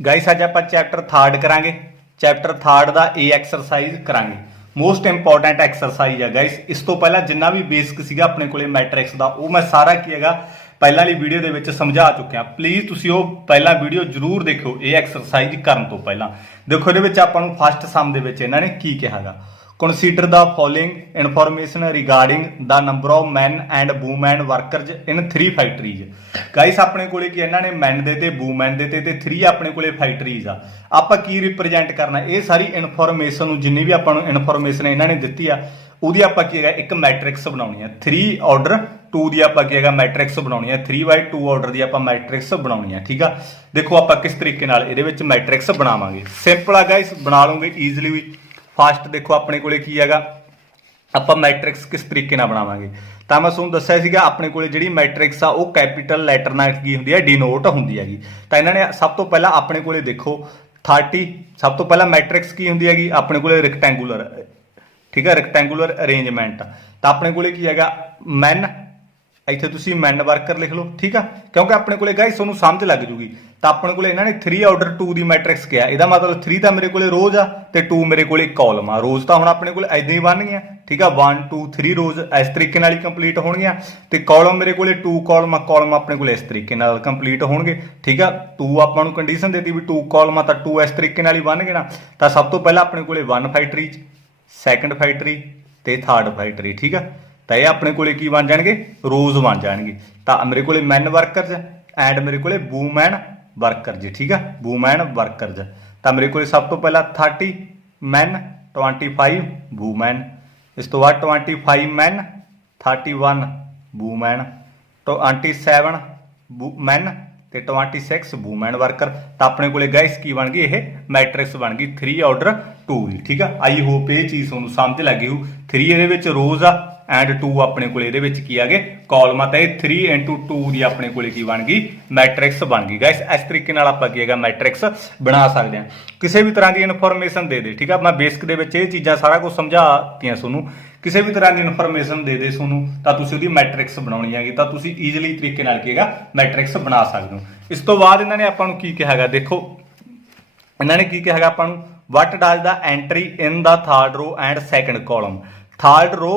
Guys अज आप chapter third करांगे। Chapter third का ए एक्सरसाइज करांगे। मोस्ट इंपॉर्टेंट एक्सरसाइज है गाइस। इस तो पहला जिन्ना भी बेसिक सीगा अपने कोले मैट्रिक्स का वो मैं सारा की हैगा पहला वाली वीडियो के विच समझा चुकिया। प्लीज़ तुसीं वो पहला वीडियो जरूर देखो। ये एक्सरसाइज करन तो पहला देखो ये आपां नूं फस्ट सम दे विच इन्हां ने की कहा गा, consider the following information regarding the number of man and woman workers in 3 factories. Guys अपने कोले की इन्हां ने मैन दे ते वूमैन दे ते 3 अपने कोले फैक्टरीज आ। आपां की रिप्रजेंट करना ये सारी इनफॉर्मेशन जिन्नी भी आपां नूं इनफॉर्मेशन इन्हां ने दित्ती आ ਉਹਦੀ ਆਪਾਂ ਕੀ ਹੈਗਾ ਇੱਕ ਮੈਟ੍ਰਿਕਸ ਬਣਾਉਣੀ ਹੈ। 3 ਆਰਡਰ 2 ਦੀ ਆਪਾਂ ਕੀ ਹੈਗਾ ਮੈਟ੍ਰਿਕਸ ਬਣਾਉਣੀ ਹੈ। 3/2 ਆਰਡਰ ਦੀ ਆਪਾਂ ਮੈਟ੍ਰਿਕਸ ਬਣਾਉਣੀ ਹੈ। ਠੀਕ ਆ, ਦੇਖੋ ਆਪਾਂ ਕਿਸ ਤਰੀਕੇ ਨਾਲ ਇਹਦੇ ਵਿੱਚ ਮੈਟ੍ਰਿਕਸ ਬਣਾਵਾਂਗੇ। ਸਿੰਪਲ ਆ ਗਾਇਸ, ਬਣਾ ਲਓਗੇ ਈਜ਼ੀਲੀ ਵੀ। ਫਸਟ ਦੇਖੋ ਆਪਣੇ ਕੋਲੇ ਕੀ ਹੈਗਾ, ਆਪਾਂ ਮੈਟ੍ਰਿਕਸ ਕਿਸ ਤਰੀਕੇ ਨਾਲ ਬਣਾਵਾਂਗੇ। ਤਾਂ ਮੈਂ ਤੁਹਾਨੂੰ ਦੱਸਿਆ ਸੀਗਾ ਆਪਣੇ ਕੋਲੇ ਜਿਹੜੀ ਮੈਟ੍ਰਿਕਸ ਆ ਉਹ ਕੈਪੀਟਲ ਲੈਟਰ ਨਾਲ ਕੀ ਹੁੰਦੀ ਹੈ, ਡਿਨੋਟ ਹੁੰਦੀ ਹੈਗੀ। ਤਾਂ ਇਹਨਾਂ ਨੇ ਸਭ ਤੋਂ ਪਹਿਲਾਂ ਆਪਣੇ ਕੋਲੇ ਦੇਖੋ 30 ਸਭ ਤੋਂ ਪਹਿਲਾਂ ਮੈਟ੍ਰਿਕਸ ਕੀ ਹੁੰਦੀ ਹੈਗੀ ਆਪਣੇ ਕੋਲੇ ਰੈਕਟੈਂਗੂਲਰ। ठीक है, रैक्टेंगुलर अरेंजमेंट। तो अपने को की है मैन, इतने तुम मैन वर्कर लिख लो। ठीक है, क्योंकि अपने को गाइस तुहानूं समझ लग जूगी। तो अपने को इन्होंने 3 ऑर्डर 2 की मैट्रिक्स किया, यदा मतलब 3 तो मेरे को रोज आ तो 2 मेरे को कॉलम आ। रोज तो हम अपने को इदां ही बन गया। ठीक है, 1 2 3 रोज इस तरीके नाल ही कंप्लीट होणगियां ते कॉलम मेरे को 2 कॉलम कॉलम अपने को इस तरीके नाल कंप्लीट होणगे। ठीक है, 2 आपां नूं कंडीशन देती भी 2 कॉलम तो 2 इस तरीके नाल ही बन गए ना। तो सब तो पहला अपने को 1 फैक्टरी, सैकंड फैक्टरी ते थर्ड फैक्टरी। ठीक है, तो ये अपने को की बन जाएंगे, रोज बन जाएंगे। तो मेरे को मैन वर्करज एंड मेरे को वूमैन वर्करज। ठीक है, वूमैन वर्करज। तो मेरे को सब तो पहला 30 मैन 25 वूमैन, इस तो बाद 25 मैन 31 वूमैन 27 मैन ਤੇ 26 वूमैन वर्कर। तो अपने को गाइस की बन गई ये मैट्रिक्स बन गई 3 ऑर्डर 2 की। ठीक है, आई होप ये चीज़ तुहानूं समझ लग गई। 3 ये रोज आ एंड 2 अपने को की आ गए कॉलम। तो 3 × 2 की अपने को की बन गई मैट्रिक्स बन गई। गाइस इस तरीके नाल आपां की मैट्रिक्स बना सकते हैं। किसी भी तरह की इनफॉर्मेशन दे दे। ठीक है, मैं बेसिक ये चीज़ां सारा कुछ समझातियां तुहानूं। किसी भी तरह की इनफॉर्मेशन दे दे तुहानूं तो तुसीं उहदी मैट्रिक्स बनाउणी हैगी, तो तुसीं ईजिली तरीके नाल की मैट्रिक्स बना सकते हो। इस तो बाद इन्होंने आपां नूं की कहा, देखो इन्होंने की कहा आपां नूं what does the entry in the third row and second column. Third row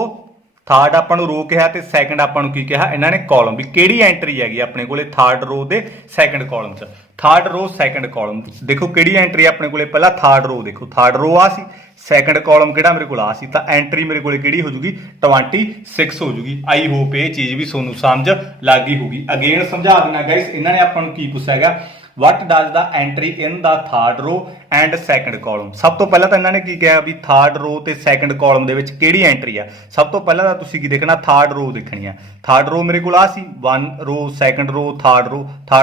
third आपां नूं रो कहा ते सैकंड आपां नूं की कहा इन्होंने कॉलम भी किहड़ी एंट्री हैगी अपने कोले थर्ड रो दे सैकंड कॉलम च। थर्ड रो सैकंड कॉलम देखो किहड़ी एंट्री अपने कोले पहला थर्ड रो देखो थर्ड रो आ सी, सैकंड कॉलम किहड़ा मेरे को आ सी, तो एंट्री मेरे को किहड़ी हो जूगी 26 हो जूगी। आई होप ये चीज़ भी सोनू समझ लग गई होगी। अगेन समझा देना गाइस, इन्होंने आपां नूं की पूछा है what does the entry in the third row and second column. सब तो पहला तो इन्होंने की कहा भी थर्ड रो ते सैकंड कॉलम दे विच किहड़ी एंट्री आ। सब तो पहला तो तुसीं की देखना थर्ड रो देखनी है। थर्ड रो मेरे को आ सी 1 रो सैकंड रो थर्ड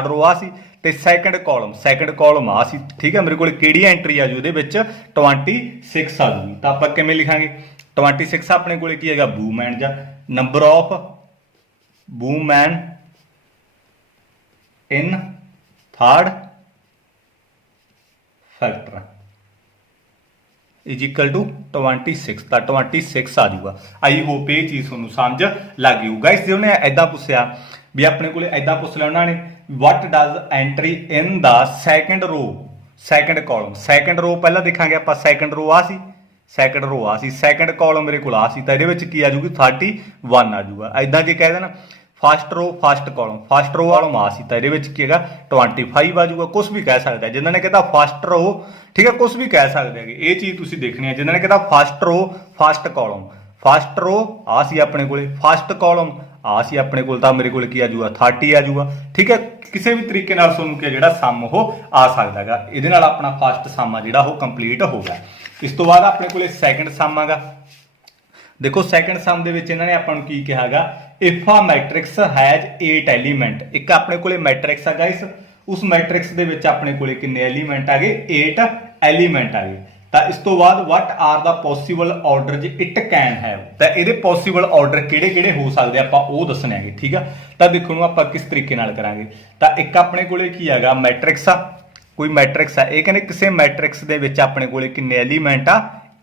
रो आ सी ते सैकंड कॉलम आ सी। ठीक है, मेरे को किहड़ी एंट्री आ जू उहदे विच 26 आ जूगी। तो आपां किवें लिखांगे 26 अपने को की हैगा वूमैन जा number of woman in third factor is equal to 26। तो 26 आ जाऊगा। आई होप ये चीज़ तुहानूं समझ लग गई। गाइस जो उन्हें ऐदा पूछा भी अपने को ऐदा पूछ लिया उन्होंने what does entry in the second row second column. Second row पहला देखा आप सैकंड रो आ सी, सैकंड कॉलम मेरे को आ सी, तो ये की आ जूगी 31 आ जूगा। ऐदा जे कह देना फस्ट रो फस्ट कॉलम आ सी, तो ये की है 25 आ जूगा। कुछ भी कह सकता है जिन्होंने कहता फस्ट रो। ठीक है, कुछ भी कह सकते हैं। ये चीज़ तुसीं देखनी है। जिन्होंने कहता फस्ट रो फस्ट रो आ सी अपने को, फस्ट कॉलम आ सी अपने को, तो मेरे को की आ जूगा 30 आ जूगा। ठीक है, किसी भी तरीके नाल तुहानूं कि जिहड़ा सम वो आ सकदा गा। इहदे नाल अपना फस्ट सम आ जिहड़ा वो कंप्लीट हो गया। इस तो बाद अपने को सैकंड सम आगा। देखो सैकंड सम दे विच इन्होंने आपां नूं की कहा गा if a matrix has 8 element. एक अपने को मैट्रिक्स आ गाइस, उस मैट्रिक्स दे विच अपने को कितने एलीमेंट आ गए 8 एलीमेंट आ गए। तो इस तो बाद what are the possible order it can have. तो ये पॉसिबल ऑर्डर किहड़े किहड़े हो सकते आपां वो दसने हैं। ठीक है, तो देखो आपां किस तरीके नाल करांगे। तो एक अपने को की हैगा मैट्रिक्स आ, कोई मैट्रिक्स है ये कहने किसी मैट्रिक्स दे विच अपने को कितने एलीमेंट आ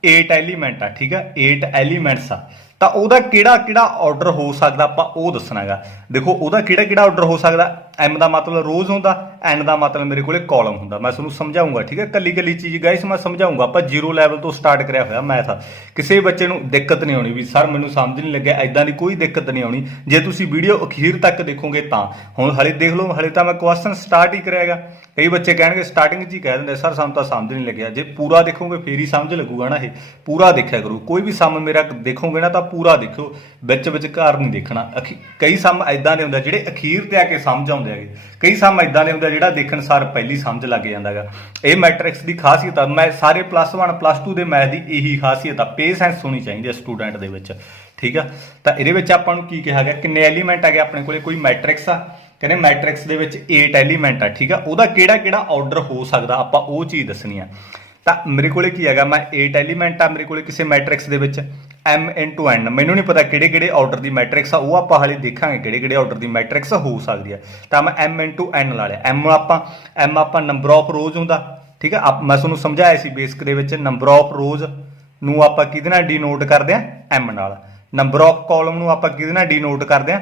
8 एलीमेंट आ। ठीक है, 8 एलीमेंट्स आ। ਤਾਂ ਉਹਦਾ ਕਿਹੜਾ ਕਿਹੜਾ ਆਰਡਰ ਹੋ ਸਕਦਾ ਆਪਾਂ ਉਹ ਦੱਸਣਾਗਾ। ਦੇਖੋ ਉਹਦਾ ਕਿਹੜਾ ਕਿਹੜਾ ਆਰਡਰ ਹੋ ਸਕਦਾ। ਐਮ ਦਾ ਮਤਲਬ ਰੋਜ਼ ਹੁੰਦਾ, ਐਨ ਦਾ ਮਤਲਬ ਮੇਰੇ ਕੋਲੇ ਕਾਲਮ ਹੁੰਦਾ। ਮੈਂ ਤੁਹਾਨੂੰ ਸਮਝਾਉਂਗਾ, ਠੀਕ ਹੈ, ਕੱਲੀ ਕੱਲੀ ਚੀਜ਼ ਗਾਇਸ ਮੈਂ ਸਮਝਾਉਂਗਾ। ਆਪਾਂ 0 ਲੈਵਲ ਤੋਂ ਸਟਾਰਟ ਕਰਿਆ ਹੋਇਆ ਮੈਥ। ਕਿਸੇ ਬੱਚੇ ਨੂੰ ਦਿੱਕਤ ਨਹੀਂ ਆਉਣੀ ਵੀ ਸਰ ਮੈਨੂੰ ਸਮਝ ਨਹੀਂ ਲੱਗਿਆ, ਐਦਾਂ ਦੀ ਕੋਈ ਦਿੱਕਤ ਨਹੀਂ ਆਉਣੀ ਜੇ ਤੁਸੀਂ ਵੀਡੀਓ ਅਖੀਰ ਤੱਕ ਦੇਖੋਗੇ ਤਾਂ। ਹੁਣ ਹਲੇ ਦੇਖ ਲਓ, ਹਲੇ ਤਾਂ ਮੈਂ ਕੁਐਸਚਨ ਸਟਾਰਟ ਹੀ ਕਰਿਆਗਾ। ਕਈ ਬੱਚੇ ਕਹਿਣਗੇ ਸਟਾਰਟਿੰਗ 'ਚ ਹੀ ਕਹਿ ਦਿੰਦੇ ਸਰ ਸਾਨੂੰ ਤਾਂ ਸਮਝ ਨਹੀਂ ਲੱਗਿਆ। ਜੇ ਪੂਰਾ ਦੇਖੋਗੇ ਫੇਰ ਹੀ ਸਮਝ ਲੱਗੂਗਾ ਨਾ। ਇਹ ਪੂਰਾ ਦੇਖਿਆ ਕਰੋ, ਕੋਈ ਵੀ ਸਮ ਮੇਰਾ ਦੇਖੋਗੇ ਨਾ ਤਾਂ ਪੂਰਾ ਦੇਖਿਓ, ਵਿੱਚ ਵਿਚਕਾਰ ਨਹੀਂ ਦੇਖਣਾ। ਕਈ ਸਮ ਐਦਾਂ ਦੇ ਹੁੰਦੇ ਜਿਹੜੇ ਅਖੀਰ ਤੇ ਆ ਕੇ ਸਮਝ ਆਉਂਦੇ ਹੈਗੇ, ਕਈ ਸਮ ਐਦਾਂ ਦੇ ਹੁੰਦੇ ਜਿਹੜਾ ਦੇਖਣ ਸਾਰ ਪਹਿਲੀ ਸਮਝ ਲੱਗ ਜਾਂਦਾ ਹੈਗਾ। ਇਹ ਮੈਟ੍ਰਿਕਸ ਦੀ ਖਾਸੀਅਤ ਆ। ਮੈਂ ਸਾਰੇ +1 +2 ਦੇ ਮੈਥ ਦੀ ਇਹੀ ਖਾਸੀਅਤ ਆ, ਪੇਸ਼ੈਂਸ ਹੋਣੀ ਚਾਹੀਦੀ ਹੈ ਸਟੂਡੈਂਟ ਦੇ ਵਿੱਚ, ਠੀਕ ਆ। ਤਾਂ ਇਹਦੇ ਵਿੱਚ ਆਪਾਂ ਨੂੰ ਕੀ ਕਿਹਾ ਗਿਆ, ਕਿੰਨੇ ਐਲੀਮੈਂਟ ਹੈਗੇ ਆਪਣੇ ਕੋਲੇ। ਕੋਈ ਮੈਟ੍ਰਿਕਸ ਆ, ਕਹਿੰਦੇ ਮੈਟ੍ਰਿਕਸ ਦੇ ਵਿੱਚ 8 ਐਲੀਮੈਂਟ ਆ, ਠੀਕ ਆ। ਉਹਦਾ ਕਿਹੜਾ ਕਿਹੜਾ ਆਰਡਰ ਹੋ ਸਕਦਾ ਆਪਾਂ ਉਹ ਚੀਜ਼ ਦੱਸਣੀ ਆ। ਤਾਂ ਮੇਰੇ ਕੋਲੇ ਕੀ ਹੈਗਾ, ਮੈਂ 8 ਐਲੀਮੈਂਟ ਆ ਮੇਰੇ ਕੋਲੇ ਕਿਸੇ ਮੈਟ੍ਰਿਕਸ ਦੇ ਵਿੱਚ m into n। ਮੈਨੂੰ ਨਹੀਂ ਪਤਾ ਕਿਹੜੇ ਕਿਹੜੇ ਆਰਡਰ ਦੀ ਮੈਟ੍ਰਿਕਸ ਆ, ਉਹ ਆਪਾਂ ਹਾਲੇ ਦੇਖਾਂਗੇ ਕਿਹੜੇ ਕਿਹੜੇ ਆਰਡਰ ਦੀ ਮੈਟ੍ਰਿਕਸ ਹੋ ਸਕਦੀ ਹੈ। ਤਾਂ ਮੈਂ m into n ਲਾ ਲਿਆ। m ਆਪਾਂ ਨੰਬਰ ਆਫ ਰੋਜ਼ ਹੁੰਦਾ, ਠੀਕ ਆ। ਮੈਂ ਤੁਹਾਨੂੰ ਸਮਝਾਇਆ ਸੀ ਬੇਸਿਕ ਦੇ ਵਿੱਚ, ਨੰਬਰ ਆਫ ਰੋਜ਼ ਨੂੰ ਆਪਾਂ ਕਿਹਦੇ ਨਾਲ ਡੀਨੋਟ ਕਰਦੇ ਆ, m ਨਾਲ। ਨੰਬਰ ਆਫ ਕਾਲਮ ਨੂੰ ਆਪਾਂ ਕਿਹਦੇ ਨਾਲ ਡੀਨੋਟ ਕਰਦੇ ਆ,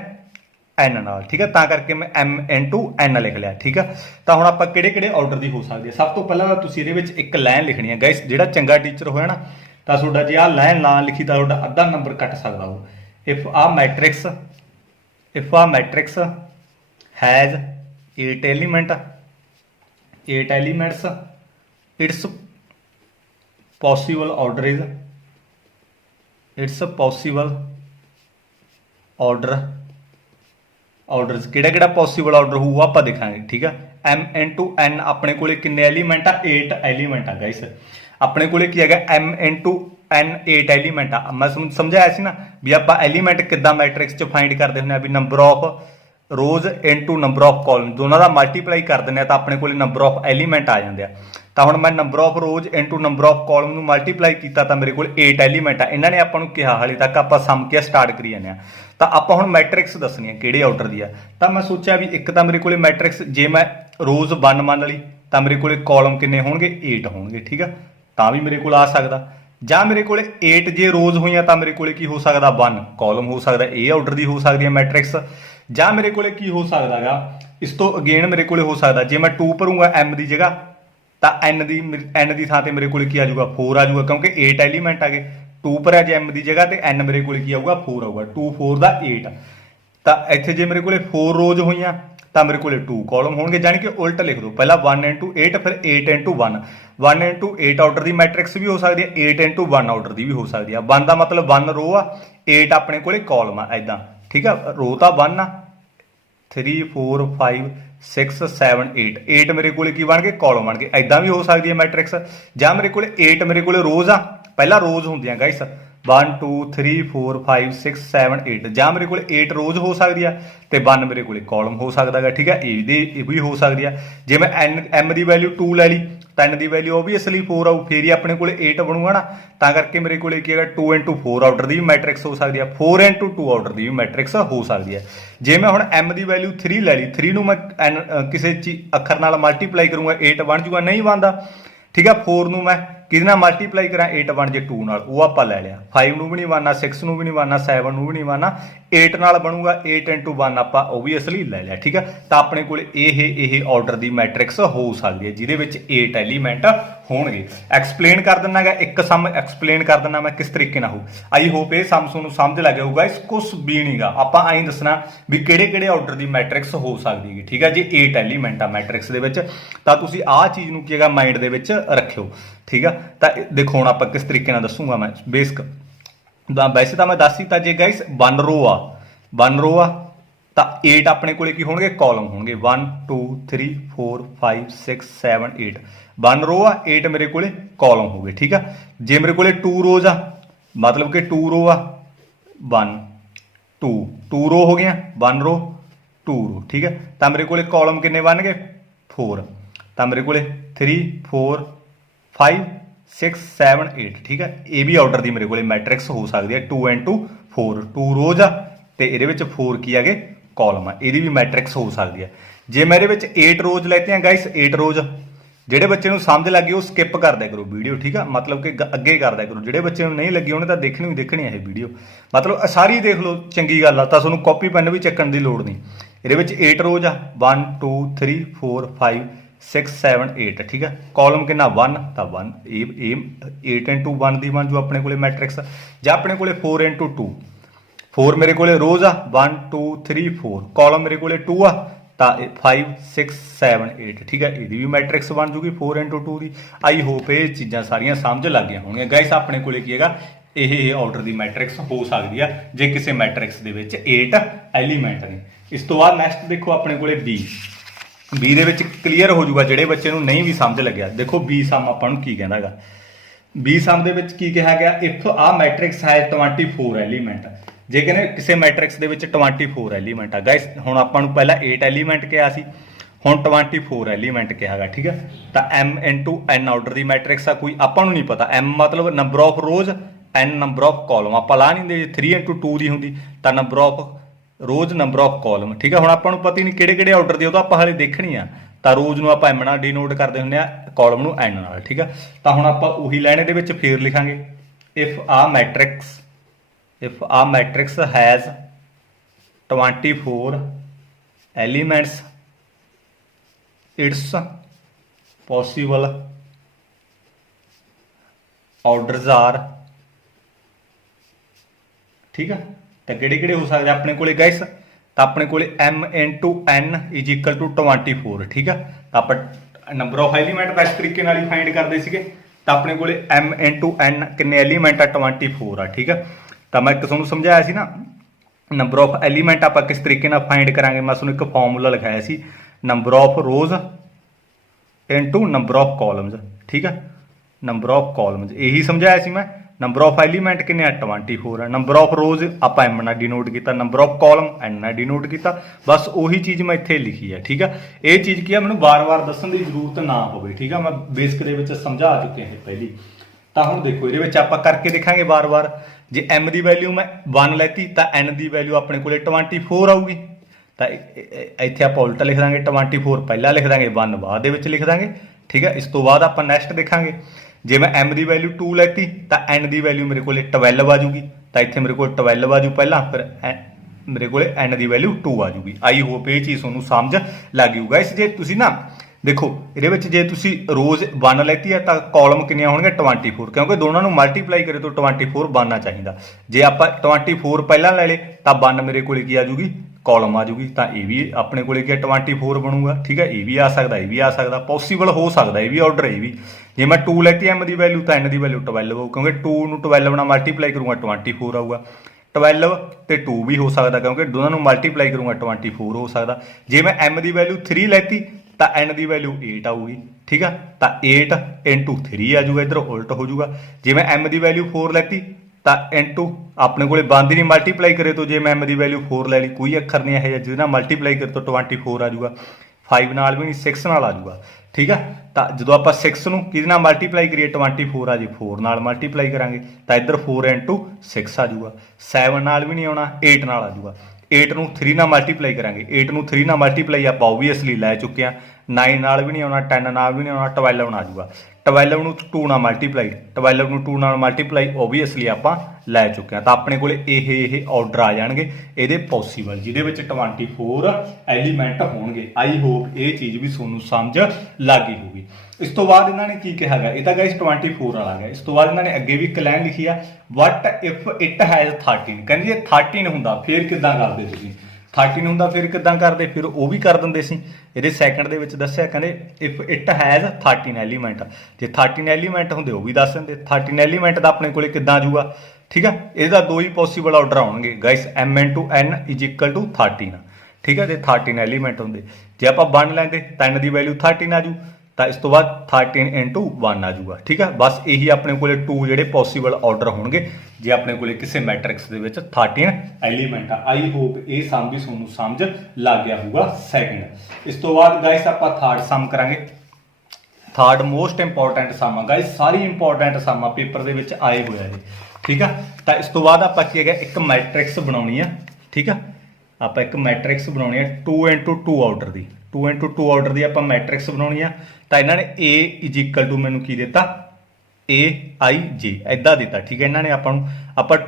n ਨਾਲ, ਠੀਕ ਹੈ। ਤਾਂ ਕਰਕੇ ਮੈਂ m into n ਲਿਖ ਲਿਆ, ਠੀਕ ਆ। ਤਾਂ ਹੁਣ ਆਪਾਂ ਕਿਹੜੇ ਕਿਹੜੇ ਆਰਡਰ ਦੀ ਹੋ ਸਕਦੀ ਹੈ। ਸਭ ਤੋਂ ਪਹਿਲਾਂ ਤਾਂ ਤੁਸੀਂ ਇਹਦੇ ਵਿੱਚ ਇੱਕ ਲਾਈਨ ਲਿਖਣੀ ਹੈ ਗਾਇਸ। ਜਿਹੜਾ ਚੰਗਾ ਟੀਚਰ ਹੋਇਆ ਨਾ ਤਾਂ ਤੁਹਾਡਾ ਜੇ ਆਹ ਲਾਈਨ ਨਾ ਲਿਖੀ ਤਾਂ ਤੁਹਾਡਾ ਅੱਧਾ ਨੰਬਰ ਕੱਟ ਸਕਦਾ ਉਹ। ਇਫ ਆ matrix has 8 elements it's possible orders ਕਿਹੜਾ ਕਿਹੜਾ ਪੋਸੀਬਲ ਆਰਡਰ ਹੋਊਗਾ ਆਪਾਂ ਦੇਖਾਂਗੇ, ਠੀਕ ਆ। m into n ਆਪਣੇ ਕੋਲੇ ਕਿੰਨੇ ਐਲੀਮੈਂਟ ਆ, 8 ਐਲੀਮੈਂਟ ਆ ਗਾਇਸ। ਆਪਣੇ ਕੋਲੇ ਕੀ ਹੈਗਾ, m into n 8 ਐਲੀਮੈਂਟ ਆ। ਮੈਂ ਤੁਹਾਨੂੰ ਸਮਝਾਇਆ ਸੀ ਨਾ ਵੀ ਆਪਾਂ ਐਲੀਮੈਂਟ ਕਿੱਦਾਂ ਮੈਟ੍ਰਿਕਸ ਚ ਫਾਈਂਡ ਕਰਦੇ ਹੁੰਦੇ ਆ, ਵੀ number of rows into number of columns, ਦੋਨਾਂ ਦਾ ਮਲਟੀਪਲਾਈ ਕਰ ਦਿੰਦੇ ਆ ਤਾਂ ਆਪਣੇ ਕੋਲੇ ਨੰਬਰ ਆਫ ਐਲੀਮੈਂਟ ਆ ਜਾਂਦੇ ਆ। ਤਾਂ ਹੁਣ ਮੈਂ number of rows into number of column ਨੂੰ ਮਲਟੀਪਲਾਈ ਕੀਤਾ ਤਾਂ ਮੇਰੇ ਕੋਲ 8 ਐਲੀਮੈਂਟ ਆ। ਇਹਨਾਂ ਨੇ ਆਪਾਂ ਨੂੰ ਕਿਹਾ ਹਾਲੇ ਤੱਕ ਆਪਾਂ ਸਮ ਕੇ ਸਟਾਰਟ ਕਰੀ ਜਾਂਦੇ ਆ। ਤਾਂ ਆਪਾਂ ਹੁਣ ਮੈਟ੍ਰਿਕਸ ਦੱਸਣੀ ਆ ਕਿਹੜੇ ਆਰਡਰ ਦੀ ਆ। ਤਾਂ ਮੈਂ ਸੋਚਿਆ ਵੀ ਇੱਕ ਤਾਂ ਮੇਰੇ ਕੋਲੇ ਮੈਟ੍ਰਿਕਸ ਜੇ ਮੈਂ ਰੋਜ਼ 1 ਮੰਨ ਲਈ ਤਾਂ ਮੇਰੇ ਕੋਲੇ ਕਾਲਮ ਕਿੰਨੇ ਹੋਣਗੇ, 8 ਹੋਣਗੇ, ਠੀਕ ਆ। ਤਾਂ ਵੀ ਮੇਰੇ ਕੋਲ ਆ ਸਕਦਾ। ਜਾਂ ਮੇਰੇ ਕੋਲੇ 8 ਜੇ ਰੋਜ਼ ਹੋਈਆਂ ਤਾਂ ਮੇਰੇ ਕੋਲੇ ਕੀ ਹੋ ਸਕਦਾ, 1 ਕਾਲਮ ਹੋ ਸਕਦਾ। ਇਹ ਆਰਡਰ ਦੀ ਹੋ ਸਕਦੀ ਹੈ ਮੈਟ੍ਰਿਕਸ। ਜਾਂ ਮੇਰੇ ਕੋਲੇ ਕੀ ਹੋ ਸਕਦਾ ਗਾ, ਇਸ ਤੋਂ ਅਗੇਨ ਮੇਰੇ ਕੋਲੇ ਹੋ ਸਕਦਾ ਜੇ ਮੈਂ 2 ਭਰੂੰਗਾ m ਦੀ ਜਗ੍ਹਾ ਤਾਂ n ਦੀ ਥਾਂ ਤੇ ਮੇਰੇ ਕੋਲੇ ਕੀ ਆ ਜਾਊਗਾ, 4 ਆ ਜਾਊਗਾ, ਕਿਉਂਕਿ 8 ਐਲੀਮੈਂਟ ਆ ਗਏ। 2 ਭਰਿਆ ਜੇ m ਦੀ ਜਗ੍ਹਾ ਤੇ n ਮੇਰੇ ਕੋਲੇ ਕੀ ਆਊਗਾ, 4 ਆਊਗਾ। 2 4 ਦਾ 8। ਤਾਂ ਇੱਥੇ ਜੇ ਮੇਰੇ ਕੋਲੇ 4 ਰੋਜ਼ ਹੋਈਆਂ ਤਾਂ ਮੇਰੇ ਕੋਲੇ 2 ਕਾਲਮ ਹੋਣਗੇ। ਜਾਣੀ ਕਿ ਉਲਟ ਲਿਖ ਦਿਓ, ਪਹਿਲਾਂ 1 into 8 ਫਿਰ 8 into 1। 1 into 8 ਆਰਡਰ ਦੀ ਮੈਟ੍ਰਿਕਸ ਵੀ ਹੋ ਸਕਦੀ ਹੈ, 8 into 1 ਆਰਡਰ ਦੀ ਵੀ ਹੋ ਸਕਦੀ ਹੈ। 1 ਦਾ ਮਤਲਬ 1 ਰੋ ਆ, 8 ਆਪਣੇ ਕੋਲੇ ਕਾਲਮ ਆ, ਐਦਾਂ, ਠੀਕ ਆ। ਰੋ ਤਾਂ 1 ਆ, 3 4 5 6 7 8 8 ਮੇਰੇ ਕੋਲੇ ਕੀ ਬਣ ਗਏ, ਕਾਲਮ ਬਣ ਗਏ। ਐਦਾਂ ਵੀ ਹੋ ਸਕਦੀ ਹੈ ਮੈਟ੍ਰਿਕਸ। ਜਾਂ ਮੇਰੇ ਕੋਲੇ 8 ਮੇਰੇ ਕੋਲੇ ਰੋਜ਼ ਆ, ਪਹਿਲਾਂ ਰੋਜ਼ ਹੁੰਦੀਆਂ ਗਾਇਸ 1 2 3 4 5 6 7 8। ਜਾਂ ਮੇਰੇ ਕੋਲੇ 8 ਰੋਜ਼ ਹੋ ਸਕਦੀ ਆ ਤੇ 1 ਮੇਰੇ ਕੋਲੇ ਕਾਲਮ ਹੋ ਸਕਦਾ ਗਾ, ਠੀਕ ਆ। ਇਹ ਵੀ ਹੋ ਸਕਦੀ ਆ। ਜੇ ਮੈਂ m ਦੀ ਵੈਲਿਊ 2 ਲੈ ਲਈ ਤਾਂ n ਦੀ ਵੈਲਿਊ ਓਬਵੀਅਸਲੀ 4 ਆਊ, ਫੇਰ ਹੀ ਆਪਣੇ ਕੋਲੇ 8 ਬਣੂਗਾ ਨਾ। ਤਾਂ ਕਰਕੇ ਮੇਰੇ ਕੋਲੇ ਕੀ ਹੈਗਾ, 2 into 4 ਆਰਡਰ ਦੀ ਵੀ ਮੈਟ੍ਰਿਕਸ ਹੋ ਸਕਦੀ ਆ, 4 into 2 ਆਰਡਰ ਦੀ ਵੀ ਮੈਟ੍ਰਿਕਸ ਹੋ ਸਕਦੀ ਹੈ। ਜੇ ਮੈਂ ਹੁਣ m ਦੀ ਵੈਲਿਊ 3 ਲੈ ਲਈ, 3 ਨੂੰ ਮੈਂ ਕਿਸੇ ਅੱਖਰ ਨਾਲ ਮਲਟੀਪਲਾਈ ਕਰੂੰਗਾ 8 ਬਣ ਜੂਗਾ, ਨਹੀਂ ਬਣਦਾ, ਠੀਕ ਆ। 4 ਨੂੰ ਮੈਂ ਕਿਹਦੇ ਨਾਲ ਮਲਟੀਪਲਾਈ ਕਰਾਂ, 8 ਬਣ ਜੇ 2 ਨਾਲ, ਉਹ ਆਪਾਂ ਲੈ ਲਿਆ। 5 ਨੂੰ ਵੀ ਨਹੀਂ ਬਣਨਾ, 6 ਨੂੰ ਵੀ ਨਹੀਂ ਬਣਨਾ, 7 ਨੂੰ ਵੀ ਨਹੀਂ ਬਣਨਾ, 8 ਨਾਲ ਬਣੂਗਾ। 8 into 1 ਆਪਾਂ ਓਬਵੀਅਸਲੀ ਲੈ ਲਿਆ, ਠੀਕ ਆ। ਤਾਂ ਆਪਣੇ ਕੋਲ ਇਹ ਆਰਡਰ ਦੀ ਮੈਟ੍ਰਿਕਸ ਹੋ ਸਕਦੀ ਹੈ ਜਿਹਦੇ ਵਿੱਚ 8 ਐਲੀਮੈਂਟ ਹੋਣਗੇ। ਐਕਸਪਲੇਨ ਕਰ ਦਿੰਦਾ ਗਾ, ਇੱਕ ਸਮ ਐਕਸਪਲੇਨ ਕਰ ਦਿੰਦਾ ਮੈਂ ਕਿਸ ਤਰੀਕੇ ਨਾਲ ਹੋ। ਆਈ ਹੋਪ ਇਹ ਸਮ ਤੁਹਾਨੂੰ ਸਮਝ ਲੱਗ ਗਿਆ ਹੋਊਗਾ। ਇਸ ਕੁਛ ਵੀ ਨਹੀਂਗਾ, ਆਪਾਂ ਐਂ ਦੱਸਣਾ ਵੀ ਕਿਹੜੇ ਕਿਹੜੇ ਆਰਡਰ ਦੀ ਮੈਟ੍ਰਿਕਸ ਹੋ ਸਕਦੀ ਹੈ, ਠੀਕ ਆ। ਜੇ 8 ਐਲੀਮੈਂਟ ਆ ਮੈਟ੍ਰਿਕਸ ਦੇ ਵਿੱਚ ਤਾਂ ਤੁਸੀਂ ਆਹ ਚੀਜ਼ ਨੂੰ ਕੀ ਹੈਗਾ ਮਾਈਂਡ ਦੇ ਵਿੱਚ ਰੱਖਿਓ, ਠੀਕ ਆ। ਤਾਂ ਦੇਖੋ ਹੁਣ ਆਪਾਂ ਕਿਸ ਤਰੀਕੇ ਨਾਲ ਦੱਸੂਗਾ ਮੈਂ ਬੇਸਿਕ। ਤਾਂ ਵੈਸੇ ਤਾਂ ਮੈਂ ਦੱਸ ਦਿੱਤਾ, ਜੇ ਗਾਇਸ 1 ਰੋ ਆ ਤਾਂ 8 ਆਪਣੇ ਕੋਲੇ ਕੀ ਹੋਣਗੇ, ਕਾਲਮ ਹੋਣਗੇ। 1 2 3 4 5 6 7 8 1 ਰੋ ਆ, 8 ਮੇਰੇ ਕੋਲੇ ਕਾਲਮ ਹੋ ਗਏ, ਠੀਕ ਆ। ਜੇ ਮੇਰੇ ਕੋਲੇ 2 ਰੋਜ਼ ਆ ਮਤਲਬ ਕਿ 2 ਰੋ ਆ, 1 2 ਰੋ ਹੋ ਗਈਆਂ, 1 ਰੋ 2 ਰੋ, ਠੀਕ ਹੈ। ਤਾਂ ਮੇਰੇ ਕੋਲੇ ਕਾਲਮ ਕਿੰਨੇ ਬਣ ਗਏ, 4। ਤਾਂ ਮੇਰੇ ਕੋਲੇ 3 4 5 6 7 8, ਠੀਕ ਹੈ। ਇਹ ਵੀ ਆਰਡਰ ਦੀ ਮੇਰੇ ਕੋਲੇ ਮੈਟ੍ਰਿਕਸ ਹੋ ਸਕਦੀ ਹੈ। 2 into 4 2 ਰੋਜ਼ ਆ ਤੇ ਇਹਦੇ ਵਿੱਚ 4 ਕੀ ਹੈਗੇ, ਕਾਲਮ ਆ, ਇਹਦੀ ਵੀ ਮੈਟ੍ਰਿਕਸ ਹੋ ਸਕਦੀ ਹੈ। ਜੇ ਮੈਂ ਇਹਦੇ ਵਿੱਚ 8 ਰੋਜ਼ ਲੈਤੇ ਆ ਗਾਇਸ, 8 ਰੋਜ਼ ਜਿਹੜੇ ਬੱਚੇ ਨੂੰ ਸਮਝ ਲੱਗ ਗਈ ਉਹ ਸਕਿਪ ਕਰ ਦਿਆ ਕਰੋ ਵੀਡੀਓ, ਠੀਕ ਆ, ਮਤਲਬ ਕਿ ਅੱਗੇ ਕਰ ਦਿਆ ਕਰੋ। ਜਿਹੜੇ ਬੱਚੇ ਨੂੰ ਨਹੀਂ ਲੱਗੀ ਉਹਨੇ ਤਾਂ ਦੇਖਣੀ ਹੀ ਦੇਖਣੀ ਇਹ ਵੀਡੀਓ, ਮਤਲਬ ਸਾਰੀ ਦੇਖ ਲਓ, ਚੰਗੀ ਗੱਲ ਆ, ਤਾਂ ਤੁਹਾਨੂੰ ਕਾਪੀ ਪੈਨ ਵੀ ਚੱਕਣ ਦੀ ਲੋੜ ਨਹੀਂ। ਇਹਦੇ ਵਿੱਚ 8 ਰੋਜ਼ ਆ, 1 2 3 4 5 6 7 8, ਠੀਕ ਆ। ਕਾਲਮ ਕਿੰਨਾ 1, ਤਾਂ 1 ਇਹ 8 into 1 ਦੀ ਬਣ ਜੂ ਆਪਣੇ ਕੋਲੇ ਮੈਟ੍ਰਿਕਸ, ਜਾਂ ਆਪਣੇ ਕੋਲੇ 4 into 2, 4 ਮੇਰੇ ਕੋਲੇ ਰੋਜ਼ ਆ, 1 2 3 4, ਕਾਲਮ ਮੇਰੇ ਕੋਲੇ 2 ਆ, ਤਾਂ 5 6 7 8, ਠੀਕ ਹੈ। ਇਹਦੀ ਵੀ ਮੈਟ੍ਰਿਕਸ ਬਣ ਜੂਗੀ 4 into 2 ਦੀ। ਆਈ ਹੋਪ ਇਹ ਚੀਜ਼ਾਂ ਸਾਰੀਆਂ ਸਮਝ ਲੱਗ ਗਈਆਂ ਹੋਣਗੀਆਂ ਗਾਇਸ। ਆਪਣੇ ਕੋਲੇ ਕੀ ਹੈਗਾ, ਇਹ ਆਰਡਰ ਦੀ ਮੈਟ੍ਰਿਕਸ ਹੋ ਸਕਦੀ ਆ ਜੇ ਕਿਸੇ ਮੈਟ੍ਰਿਕਸ ਦੇ ਵਿੱਚ 8 ਐਲੀਮੈਂਟ ਨੇ। ਇਸ ਤੋਂ ਬਾਅਦ ਨੈਕਸਟ ਦੇਖੋ ਆਪਣੇ ਕੋਲੇ ਬੀ ਦੇ ਵਿੱਚ ਕਲੀਅਰ ਹੋ ਜੂਗਾ ਜਿਹੜੇ ਬੱਚੇ ਨੂੰ ਨਹੀਂ ਵੀ ਸਮਝ ਲੱਗਿਆ। ਦੇਖੋ ਬੀ ਸਮ ਆਪਾਂ ਨੂੰ ਕੀ ਕਹਿੰਦਾ ਹੈਗਾ, ਬੀ ਸਮ ਦੇ ਵਿੱਚ ਕੀ ਕਿਹਾ ਗਿਆ, ਇਫ ਆ ਮੈਟ੍ਰਿਕਸ ਹੈ 24 ਐਲੀਮੈਂਟ, ਜੇ ਕਹਿੰਦੇ ਕਿਸੇ ਮੈਟ੍ਰਿਕਸ ਦੇ ਵਿੱਚ 24 ਐਲੀਮੈਂਟ ਆ ਗਾਇਸ। ਹੁਣ ਆਪਾਂ ਨੂੰ ਪਹਿਲਾਂ 8 ਐਲੀਮੈਂਟ ਕਿਹਾ ਸੀ, ਹੁਣ 24 ਐਲੀਮੈਂਟ ਕਿਹਾ ਹੈਗਾ, ਠੀਕ ਹੈ। ਤਾਂ m into n ਆਰਡਰ ਦੀ ਮੈਟ੍ਰਿਕਸ ਆ, ਕੋਈ ਆਪਾਂ ਨੂੰ ਨਹੀਂ ਪਤਾ। m ਮਤਲਬ number of rose, n number of column, ਆਪਾਂ ਲਾ ਨਹੀਂ ਦੇ 3 into 2 ਦੀ ਹੁੰਦੀ ਤਾਂ number of rose number of column, ਠੀਕ ਹੈ। ਹੁਣ ਆਪਾਂ ਨੂੰ ਪਤਾ ਹੀ ਨਹੀਂ ਕਿਹੜੇ ਕਿਹੜੇ ਆਰਡਰ ਦੀ, ਉਹ ਤਾਂ ਆਪਾਂ ਹਾਲੇ ਦੇਖਣੀ ਆ। ਤਾਂ ਰੋਜ਼ ਨੂੰ ਆਪਾਂ m ਨਾਲ ਡਿਨੋਟ ਕਰਦੇ ਹੁੰਦੇ ਆ, ਕਾਲਮ ਨੂੰ n ਨਾਲ, ਠੀਕ ਆ। ਤਾਂ ਹੁਣ ਆਪਾਂ ਉਹੀ ਲਾਈਨ ਦੇ ਵਿੱਚ ਫੇਰ ਲਿਖਾਂਗੇ, ਇਫ ਆ matrix has 24 elements, its possible orders are, ਠੀਕ ਆ। ਤਾਂ ਕਿਹੜੇ ਕਿਹੜੇ ਹੋ ਸਕਦੇ ਆਪਣੇ ਕੋਲੇ ਗਾਇਸ, ਤਾਂ ਆਪਣੇ ਕੋਲੇ m into n is equal to 24, ਠੀਕ ਆ। ਤਾਂ ਆਪਾਂ ਨੰਬਰ ਆਫ ਐਲੀਮੈਂਟ ਤਾਂ ਇਸ ਤਰੀਕੇ ਨਾਲ ਹੀ ਫਾਈਂਡ ਕਰਦੇ ਸੀਗੇ। ਤਾਂ ਆਪਣੇ ਕੋਲੇ m into n ਕਿੰਨੇ ਐਲੀਮੈਂਟ ਆ, 24 ਆ, ਠੀਕ ਆ। ਤਾਂ ਮੈਂ ਤੁਹਾਨੂੰ ਸਮਝਾਇਆ ਸੀ ਨਾ, ਨੰਬਰ ਆਫ ਐਲੀਮੈਂਟ ਆਪਾਂ ਕਿਸ ਤਰੀਕੇ ਨਾਲ ਫਾਈਂਡ ਕਰਾਂਗੇ। ਮੈਂ ਤੁਹਾਨੂੰ ਇੱਕ ਫਾਰਮੂਲਾ ਲਿਖਾਇਆ ਸੀ, number of rows into number of columns, ਠੀਕ ਆ। ਨੰਬਰ ਆਫ ਕਾਲਮਸ ਇਹੀ ਸਮਝਾਇਆ ਸੀ ਮੈਂ। ਨੰਬਰ ਆਫ ਐਲੀਮੈਂਟ ਕਿੰਨੇ ਆ, 24 ਆ। ਨੰਬਰ ਆਫ ਰੋਜ਼ ਆਪਾਂ m ਨਾਲ ਡਿਨੋਟ ਕੀਤਾ, ਨੰਬਰ ਆਫ ਕਾਲਮ n ਨਾਲ ਡਿਨੋਟ ਕੀਤਾ। ਬਸ ਉਹੀ ਚੀਜ਼ ਮੈਂ ਇੱਥੇ ਲਿਖੀ ਆ, ਠੀਕ ਆ। ਇਹ ਚੀਜ਼ ਕੀ ਆ, ਮੈਨੂੰ ਵਾਰ-ਵਾਰ ਦੱਸਣ ਦੀ ਜ਼ਰੂਰਤ ਨਾ ਪਵੇ, ਠੀਕ ਆ। ਮੈਂ ਬੇਸਿਕ ਦੇ ਵਿੱਚ ਸਮਝਾ ਚੁੱਕਿਆ ਇਹ ਪਹਿਲੀ। ਤਾਂ ਹੁਣ ਦੇਖੋ ਇਹਦੇ ਵਿੱਚ ਆਪਾਂ ਕਰਕੇ ਦੇਖਾਂਗੇ ਵਾਰ-ਵਾਰ। ਜੇ m ਦੀ ਵੈਲਿਊ ਮੈਂ 1 ਲੈਤੀ ਤਾਂ n ਦੀ ਵੈਲਿਊ ਆਪਣੇ ਕੋਲੇ 24 ਆਊਗੀ। ਤਾਂ ਇੱਥੇ ਆਪਾਂ ਉਲਟਾ ਲਿਖ ਦਾਂਗੇ, 24 ਪਹਿਲਾਂ ਲਿਖ ਦਾਂਗੇ, 1 ਬਾਅਦ ਦੇ ਵਿੱਚ ਲਿਖ ਦਾਂਗੇ, ਠੀਕ ਹੈ। ਇਸ ਤੋਂ ਬਾਅਦ ਆਪਾਂ ਨੈਕਸਟ ਦੇਖਾਂਗੇ, ਜੇ ਮੈਂ m ਦੀ ਵੈਲਿਊ 2 ਲੈਤੀ ਤਾਂ n ਦੀ ਵੈਲਿਊ ਮੇਰੇ ਕੋਲੇ 12 ਆ ਜੂਗੀ। ਤਾਂ ਇੱਥੇ ਮੇਰੇ ਕੋਲ 12 ਆ ਜੂ ਪਹਿਲਾਂ, ਫਿਰ ਮੇਰੇ ਕੋਲੇ n ਦੀ ਵੈਲਿਊ 2 ਆ ਜੂਗੀ। ਆਈ ਹੋਪ ਇਹ ਚੀਜ਼ ਤੁਹਾਨੂੰ ਸਮਝ ਲੱਗ ਜੂਗਾ। ਇਸ ਜੇ ਤੁਸੀਂ ਨਾ ਦੇਖੋ ਇਹਦੇ ਵਿੱਚ ਜੇ ਤੁਸੀਂ ਰੋਜ਼ 1 ਲੈਤੀ ਹੈ ਤਾਂ ਕਾਲਮ ਕਿੰਨੀਆਂ ਹੋਣਗੀਆਂ, 24, ਕਿਉਂਕਿ ਦੋਨਾਂ ਨੂੰ ਮਲਟੀਪਲਾਈ ਕਰੇ ਤੋਂ 24 ਬਣਨਾ ਚਾਹੀਦਾ। ਜੇ ਆਪਾਂ 24 ਪਹਿਲਾਂ ਲੈ ਲੇ ਤਾਂ 1 ਮੇਰੇ ਕੋਲੇ ਕੀ ਆ ਜੂਗੀ, ਕਾਲਮ ਆ ਜੂਗੀ। ਤਾਂ ਇਹ ਵੀ ਆਪਣੇ ਕੋਲੇ ਕੀ 24 ਬਣੂਗਾ, ਠੀਕ ਹੈ। ਇਹ ਵੀ ਆ ਸਕਦਾ, ਇਹ ਵੀ ਆ ਸਕਦਾ, ਪੋਸੀਬਲ ਹੋ ਸਕਦਾ ਇਹ ਵੀ ਆਰਡਰ। ਇਹ ਵੀ ਜੇ ਮੈਂ 2 ਲੈਤੀ m ਦੀ ਵੈਲਿਊ ਤਾਂ n ਦੀ ਵੈਲਿਊ 12 ਆਊ, ਕਿਉਂਕਿ 2 ਨੂੰ 12 ਨਾਲ ਮਲਟੀਪਲਾਈ ਕਰੂੰਗਾ 24 ਆਊਗਾ। 12 ਤੇ 2 ਵੀ ਹੋ ਸਕਦਾ, ਕਿਉਂਕਿ ਦੋਨਾਂ ਨੂੰ ਮਲਟੀਪਲਾਈ ਕਰੂੰਗਾ 24 ਹੋ ਸਕਦਾ। ਜੇ ਮੈਂ m ਦੀ ਵੈਲਿਊ 3 ਲੈਤੀ ਤਾਂ n ਦੀ ਵੈਲਿਊ 8 ਆਊਗੀ, ਠੀਕ ਆ। ਤਾਂ 8 into 3 ਆ ਜੂਗਾ, ਇੱਧਰ ਉਲਟ ਹੋ ਜੂਗਾ। ਜੇ ਮੈਂ m ਦੀ ਵੈਲਿਊ 4 ਲੈਤੀ ਤਾਂ into ਆਪਣੇ ਕੋਲੇ ਬੰਦ ਹੀ ਨਹੀਂ ਮਲਟੀਪਲਾਈ ਕਰੇ ਤੋਂ, ਜੇ ਮੈਂ m ਦੀ ਵੈਲਿਊ 4 ਲੈ ਲਈ, ਕੋਈ ਅੱਖਰ ਨਹੀਂ ਇਹੋ ਜਿਹਾ ਜਿਹਦੇ ਨਾਲ ਮਲਟੀਪਲਾਈ ਕਰੇ ਤੋਂ 24 ਆ ਜੂਗਾ। 5 ਨਾਲ ਵੀ ਨਹੀਂ, 6 ਨਾਲ ਆ ਜੂਗਾ, ਠੀਕ ਆ। ਤਾਂ ਜਦੋਂ ਆਪਾਂ 6 ਨੂੰ ਕਿਹਦੇ ਨਾਲ ਮਲਟੀਪਲਾਈ ਕਰੀਏ, 24 ਆ ਜੀ, 4 ਨਾਲ ਮਲਟੀਪਲਾਈ ਕਰਾਂਗੇ ਤਾਂ ਇੱਧਰ 4 into 6 ਆ ਜੂਗਾ। 7 ਨਾਲ ਵੀ ਨਹੀਂ ਆਉਣਾ, 8 ਨਾਲ ਆ ਜੂਗਾ। 8 ਨੂੰ 3 ਨਾਲ ਮਲਟੀਪਲਾਈ ਕਰਾਂਗੇ, 8 ਨੂੰ 3 ਨਾਲ ਮਲਟੀਪਲਾਈ ਆਪਾਂ ਓਬਵੀਅਸਲੀ ਲੈ ਚੁੱਕੇ ਹਾਂ। 9 ਨਾਲ ਵੀ ਨਹੀਂ ਆਉਣਾ, 10 ਨਾਲ ਵੀ ਨਹੀਂ ਆਉਣਾ, 12 ਨਾਲ ਆ ਜੂਗਾ। 12 ਨੂੰ 2 ਨਾਲ ਮਲਟੀਪਲਾਈ, 12 ਨੂੰ 2 ਨਾਲ ਮਲਟੀਪਲਾਈ ਓਬਵੀਅਸਲੀ ਆਪਾਂ ਲੈ ਚੁੱਕੇ ਹਾਂ। ਤਾਂ ਆਪਣੇ ਕੋਲੇ ਇਹ ਆਰਡਰ ਆ ਜਾਣਗੇ ਇਹਦੇ ਪੋਸੀਬਲ, ਜਿਹਦੇ ਵਿੱਚ 24 ਐਲੀਮੈਂਟ ਹੋਣਗੇ। ਆਈ ਹੋਪ ਇਹ ਚੀਜ਼ ਵੀ ਤੁਹਾਨੂੰ ਸਮਝ ਲੱਗ ਗਈ ਹੋਊਗੀ। ਇਸ ਤੋਂ ਬਾਅਦ ਇਹਨਾਂ ਨੇ ਕੀ ਕਿਹਾ ਗਿਆ, ਇਹ ਤਾਂ ਗਾਇਸ 24 ਵਾਲਾ ਗਿਆ। ਇਸ ਤੋਂ ਬਾਅਦ ਇਹਨਾਂ ਨੇ ਅੱਗੇ ਵੀ ਇੱਕ ਲਾਈਨ ਲਿਖੀ ਆ, ਵਟ ਇਫ ਇਟ ਹੈਜ਼ 13, ਕਹਿੰਦੇ ਜੇ 13 ਹੁੰਦਾ ਫਿਰ ਕਿੱਦਾਂ ਕਰਦੇ ਤੁਸੀਂ, 13 ਹੁੰਦਾ ਫਿਰ ਕਿੱਦਾਂ ਕਰਦੇ, ਫਿਰ ਉਹ ਵੀ ਕਰ ਦਿੰਦੇ ਸੀ। ਇਹਦੇ ਸੈਕੰਡ ਦੇ ਵਿੱਚ ਦੱਸਿਆ, ਕਹਿੰਦੇ ਇਫ ਇਟ ਹੈਜ਼ 13 ਐਲੀਮੈਂਟ, ਜੇ 13 ਐਲੀਮੈਂਟ ਹੁੰਦੇ ਉਹ ਵੀ ਦੱਸ ਦਿੰਦੇ। 13 ਐਲੀਮੈਂਟ ਦਾ ਆਪਣੇ ਕੋਲੇ ਕਿੱਦਾਂ ਆਜੂਗਾ, ਠੀਕ ਆ। ਇਹਦਾ ਦੋ ਹੀ ਪੋਸੀਬਲ ਆਰਡਰ ਆਉਣਗੇ guys, m into n is equal to 13, ਠੀਕ ਆ। ਜੇ 13 ਐਲੀਮੈਂਟ ਹੁੰਦੇ, ਜੇ ਆਪਾਂ 1 ਲੈਂਦੇ ਤਾਂ n ਦੀ ਵੈਲਿਊ 13 ਆਜੂ, ਤਾਂ ਇਸ ਤੋਂ ਬਾਅਦ 13 into 1 ਆ ਜੂਗਾ, ਠੀਕ ਆ। ਬਸ ਇਹੀ ਆਪਣੇ ਕੋਲੇ 2 ਜਿਹੜੇ ਪੋਸੀਬਲ ਆਰਡਰ ਹੋਣਗੇ ਜੇ ਆਪਣੇ ਕੋਲੇ ਕਿਸੇ ਮੈਟ੍ਰਿਕਸ ਦੇ ਵਿੱਚ 13 ਐਲੀਮੈਂਟ ਆ। ਆਈ ਹੋਪ ਇਹ ਸਮ ਵੀ ਤੁਹਾਨੂੰ ਸਮਝ ਲੱਗ ਗਿਆ ਹੋਊਗਾ ਸੈਕਿੰਡ। ਇਸ ਤੋਂ ਬਾਅਦ ਗਾਇਸ ਆਪਾਂ ਥਰਡ ਸਮ ਕਰਾਂਗੇ। ਥਰਡ ਮੋਸਟ ਇੰਪੋਰਟੈਂਟ ਸਮ ਆ ਗਾਇਸ, ਸਾਰੀ ਇੰਪੋਰਟੈਂਟ ਸਮ ਆ ਪੇਪਰ ਦੇ ਵਿੱਚ ਆਏ ਹੋਏ ਆ ਜੀ, ਠੀਕ ਆ। ਤਾਂ ਇਸ ਤੋਂ ਬਾਅਦ ਆਪਾਂ ਕੀ ਹੈਗਾ, ਇੱਕ ਮੈਟ੍ਰਿਕਸ ਬਣਾਉਣੀ ਆ, ਠੀਕ ਆ। ਆਪਾਂ ਇੱਕ ਮੈਟ੍ਰਿਕਸ ਬਣਾਉਣੀ ਆ 2 into 2 ਆਰਡਰ ਦੀ, 2 into 2 ਆਰਡਰ ਦੀ ਆਪਾਂ ਮੈਟ੍ਰਿਕਸ ਬਣਾਉਣੀ ਆ ਤਾਂ ਇਹਨਾਂ ਨੇ A ਇਜ਼ ਇਕੁਅਲ ਟੂ ਮੈਨੂੰ ਕੀ ਦਿੱਤਾ AIJ ਐਦਾਂ ਦਿੱਤਾ ਠੀਕ ਹੈ। ਇਹਨਾਂ ਨੇ ਆਪਾਂ ਨੂੰ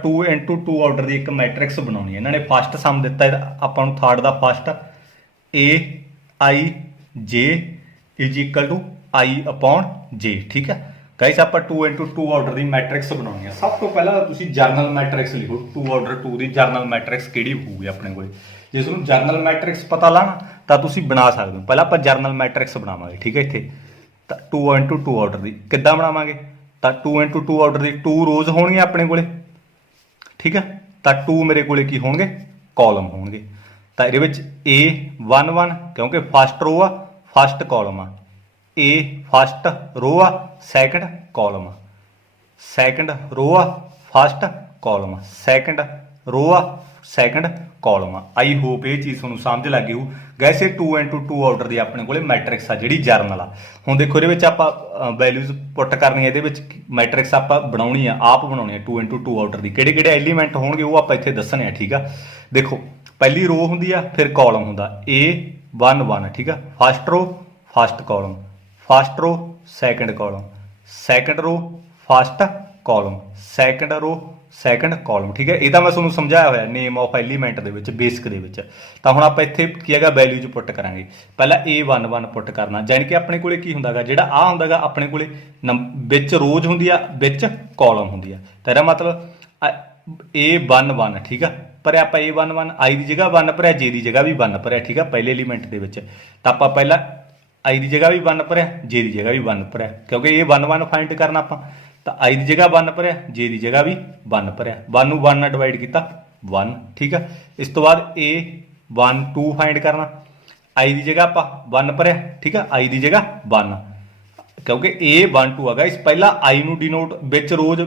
2 into 2 ਆਰਡਰ ਦੀ ਇੱਕ ਮੈਟ੍ਰਿਕਸ ਬਣਾਉਣੀ ਹੈ। ਇਹਨਾਂ ਨੇ ਫਸਟ ਸਮ ਦਿੱਤਾ ਆਪਾਂ ਨੂੰ ਥਰਡ ਦਾ first AIJ is equal to I/J ਠੀਕ ਹੈ ਗਾਇਸ। ਆਪਾਂ 2 into 2 ਆਰਡਰ ਦੀ ਮੈਟ੍ਰਿਕਸ ਬਣਾਉਣੀ ਹੈ। ਸਭ ਤੋਂ ਪਹਿਲਾਂ ਤੁਸੀਂ ਜਰਨਲ ਮੈਟ੍ਰਿਕਸ ਲਿਖੋ। 2 ਆਰਡਰ 2 ਦੀ ਜਰਨਲ ਮੈਟ੍ਰਿਕਸ ਕਿਹੜੀ ਹੋਊਗੀ ਆਪਣੇ ਕੋਲ। ਜੇ ਤੁਹਾਨੂੰ ਜਰਨਲ ਮੈਟ੍ਰਿਕਸ ਪਤਾ ਲਾਣਾ ਤਾਂ ਤੁਸੀਂ ਬਣਾ ਸਕਦੇ ਹੋ। ਪਹਿਲਾਂ ਆਪਾਂ ਜਰਨਲ ਮੈਟ੍ਰਿਕਸ ਬਣਾਵਾਂਗੇ ਠੀਕ ਹੈ। ਇੱਥੇ ਤਾਂ 2 into 2 ਆਰਡਰ ਦੀ ਕਿੱਦਾਂ ਬਣਾਵਾਂਗੇ ਤਾਂ 2 into 2 ਆਰਡਰ ਦੀ 2 ਰੋਜ਼ ਹੋਣਗੀਆਂ ਆਪਣੇ ਕੋਲੇ ਠੀਕ ਹੈ। ਤਾਂ 2 ਮੇਰੇ ਕੋਲੇ ਕੀ ਹੋਣਗੇ ਕਾਲਮ ਹੋਣਗੇ। ਤਾਂ ਇਹਦੇ ਵਿੱਚ A11 ਕਿਉਂਕਿ ਫਸਟ ਰੋ ਆ ਫਸਟ ਕਾਲਮ ਆ A ਫਸਟ ਰੋ ਆ ਸੈਕੰਡ ਕਾਲਮ ਆ ਸੈਕੰਡ ਰੋ ਆ ਫਸਟ ਕਾਲਮ ਆ ਸੈਕੰਡ ਰੋ ਆ ਸੈਕੰਡ ਕਾਲਮ ਆ। ਆਈ ਹੋਪ ਇਹ ਚੀਜ਼ ਤੁਹਾਨੂੰ ਸਮਝ ਲੱਗ ਗਈ ਹੋ ਗੈਸ। ਇਹ 2 into 2 ਆਰਡਰ ਦੀ ਆਪਣੇ ਕੋਲੇ ਮੈਟ੍ਰਿਕਸ ਆ ਜਿਹੜੀ ਜਰਨਲ ਆ। ਹੁਣ ਦੇਖੋ ਇਹਦੇ ਵਿੱਚ ਆਪਾਂ ਵੈਲਿਊਜ਼ ਪੁੱਟ ਕਰਨੀ ਹੈ। ਇਹਦੇ ਵਿੱਚ ਮੈਟ੍ਰਿਕਸ ਆਪਾਂ ਬਣਾਉਣੀ ਆ ਆਪ ਬਣਾਉਣੀ ਆ 2 into 2 ਆਰਡਰ ਦੀ। ਕਿਹੜੇ ਕਿਹੜੇ ਐਲੀਮੈਂਟ ਹੋਣਗੇ ਉਹ ਆਪਾਂ ਇੱਥੇ ਦੱਸਣੇ ਆ ਠੀਕ ਆ। ਦੇਖੋ ਪਹਿਲੀ ਰੋ ਹੁੰਦੀ ਆ ਫਿਰ ਕਾਲਮ ਹੁੰਦਾ A11 ਠੀਕ ਆ। ਫਸਟ ਰੋ ਫਸਟ ਕਾਲਮ ਫਸਟ ਰੋ ਸੈਕੰਡ ਕਾਲਮ ਸੈਕੰਡ ਰੋ ਫਸਟ ਕਾਲਮ ਸੈਕੰਡ ਰੋ ਸੈਕੰਡ ਕਾਲਮ ਠੀਕ ਹੈ। ਇਹ ਤਾਂ ਮੈਂ ਤੁਹਾਨੂੰ ਸਮਝਾਇਆ ਹੋਇਆ ਨੇਮ ਆਫ ਐਲੀਮੈਂਟ ਦੇ ਵਿੱਚ ਬੇਸਿਕ ਦੇ ਵਿੱਚ। ਤਾਂ ਹੁਣ ਆਪਾਂ ਇੱਥੇ ਕੀ ਹੈਗਾ ਵੈਲਿਊਜ਼ ਪੁੱਟ ਕਰਾਂਗੇ। ਪਹਿਲਾਂ A11 ਪੁੱਟ ਕਰਨਾ ਜਾਣੀ ਕਿ ਆਪਣੇ ਕੋਲੇ ਕੀ ਹੁੰਦਾਗਾ ਜਿਹੜਾ ਆ ਹੁੰਦਾਗਾ ਆਪਣੇ ਕੋਲੇ ਵਿੱਚ ਰੋਜ਼ ਹੁੰਦੀ ਆ ਵਿੱਚ ਕਾਲਮ ਹੁੰਦੀ ਆ। ਤਾਂ ਇਹਦਾ ਮਤਲਬ A11 ਠੀਕ ਆ। ਪਰ ਆਪਾਂ A11 I ਦੀ ਜਗ੍ਹਾ 1 ਭਰਿਆ J ਦੀ ਜਗ੍ਹਾ ਵੀ 1 ਭਰਿਆ ਠੀਕ ਆ ਪਹਿਲੇ ਐਲੀਮੈਂਟ ਦੇ ਵਿੱਚ। ਤਾਂ ਆਪਾਂ ਪਹਿਲਾਂ I ਦੀ ਜਗ੍ਹਾ ਵੀ 1 ਭਰਿਆ J ਦੀ ਜਗ੍ਹਾ ਵੀ 1 ਭਰਿਆ ਕਿਉਂਕਿ A11 ਫਾਈਂਡ ਕਰਨਾ ਆਪਾਂ। ਤਾਂ I ਦੀ ਜਗ੍ਹਾ 1 ਭਰਿਆ J ਦੀ ਜਗ੍ਹਾ ਵੀ 1 ਭਰਿਆ 1 ਨੂੰ 1 ਨਾਲ ਡਿਵਾਈਡ ਕੀਤਾ 1 ਠੀਕ ਆ। ਇਸ ਤੋਂ ਬਾਅਦ A12 ਫਾਈਂਡ ਕਰਨਾ I ਦੀ ਜਗ੍ਹਾ ਆਪਾਂ 1 ਭਰਿਆ ਠੀਕ ਆ I ਦੀ ਜਗ੍ਹਾ 1 ਕਿਉਂਕਿ A12 ਹੈਗਾ। ਇਸ ਪਹਿਲਾਂ I ਨੂੰ ਡਿਨੋਟ ਵਿੱਚ ਰੋਜ਼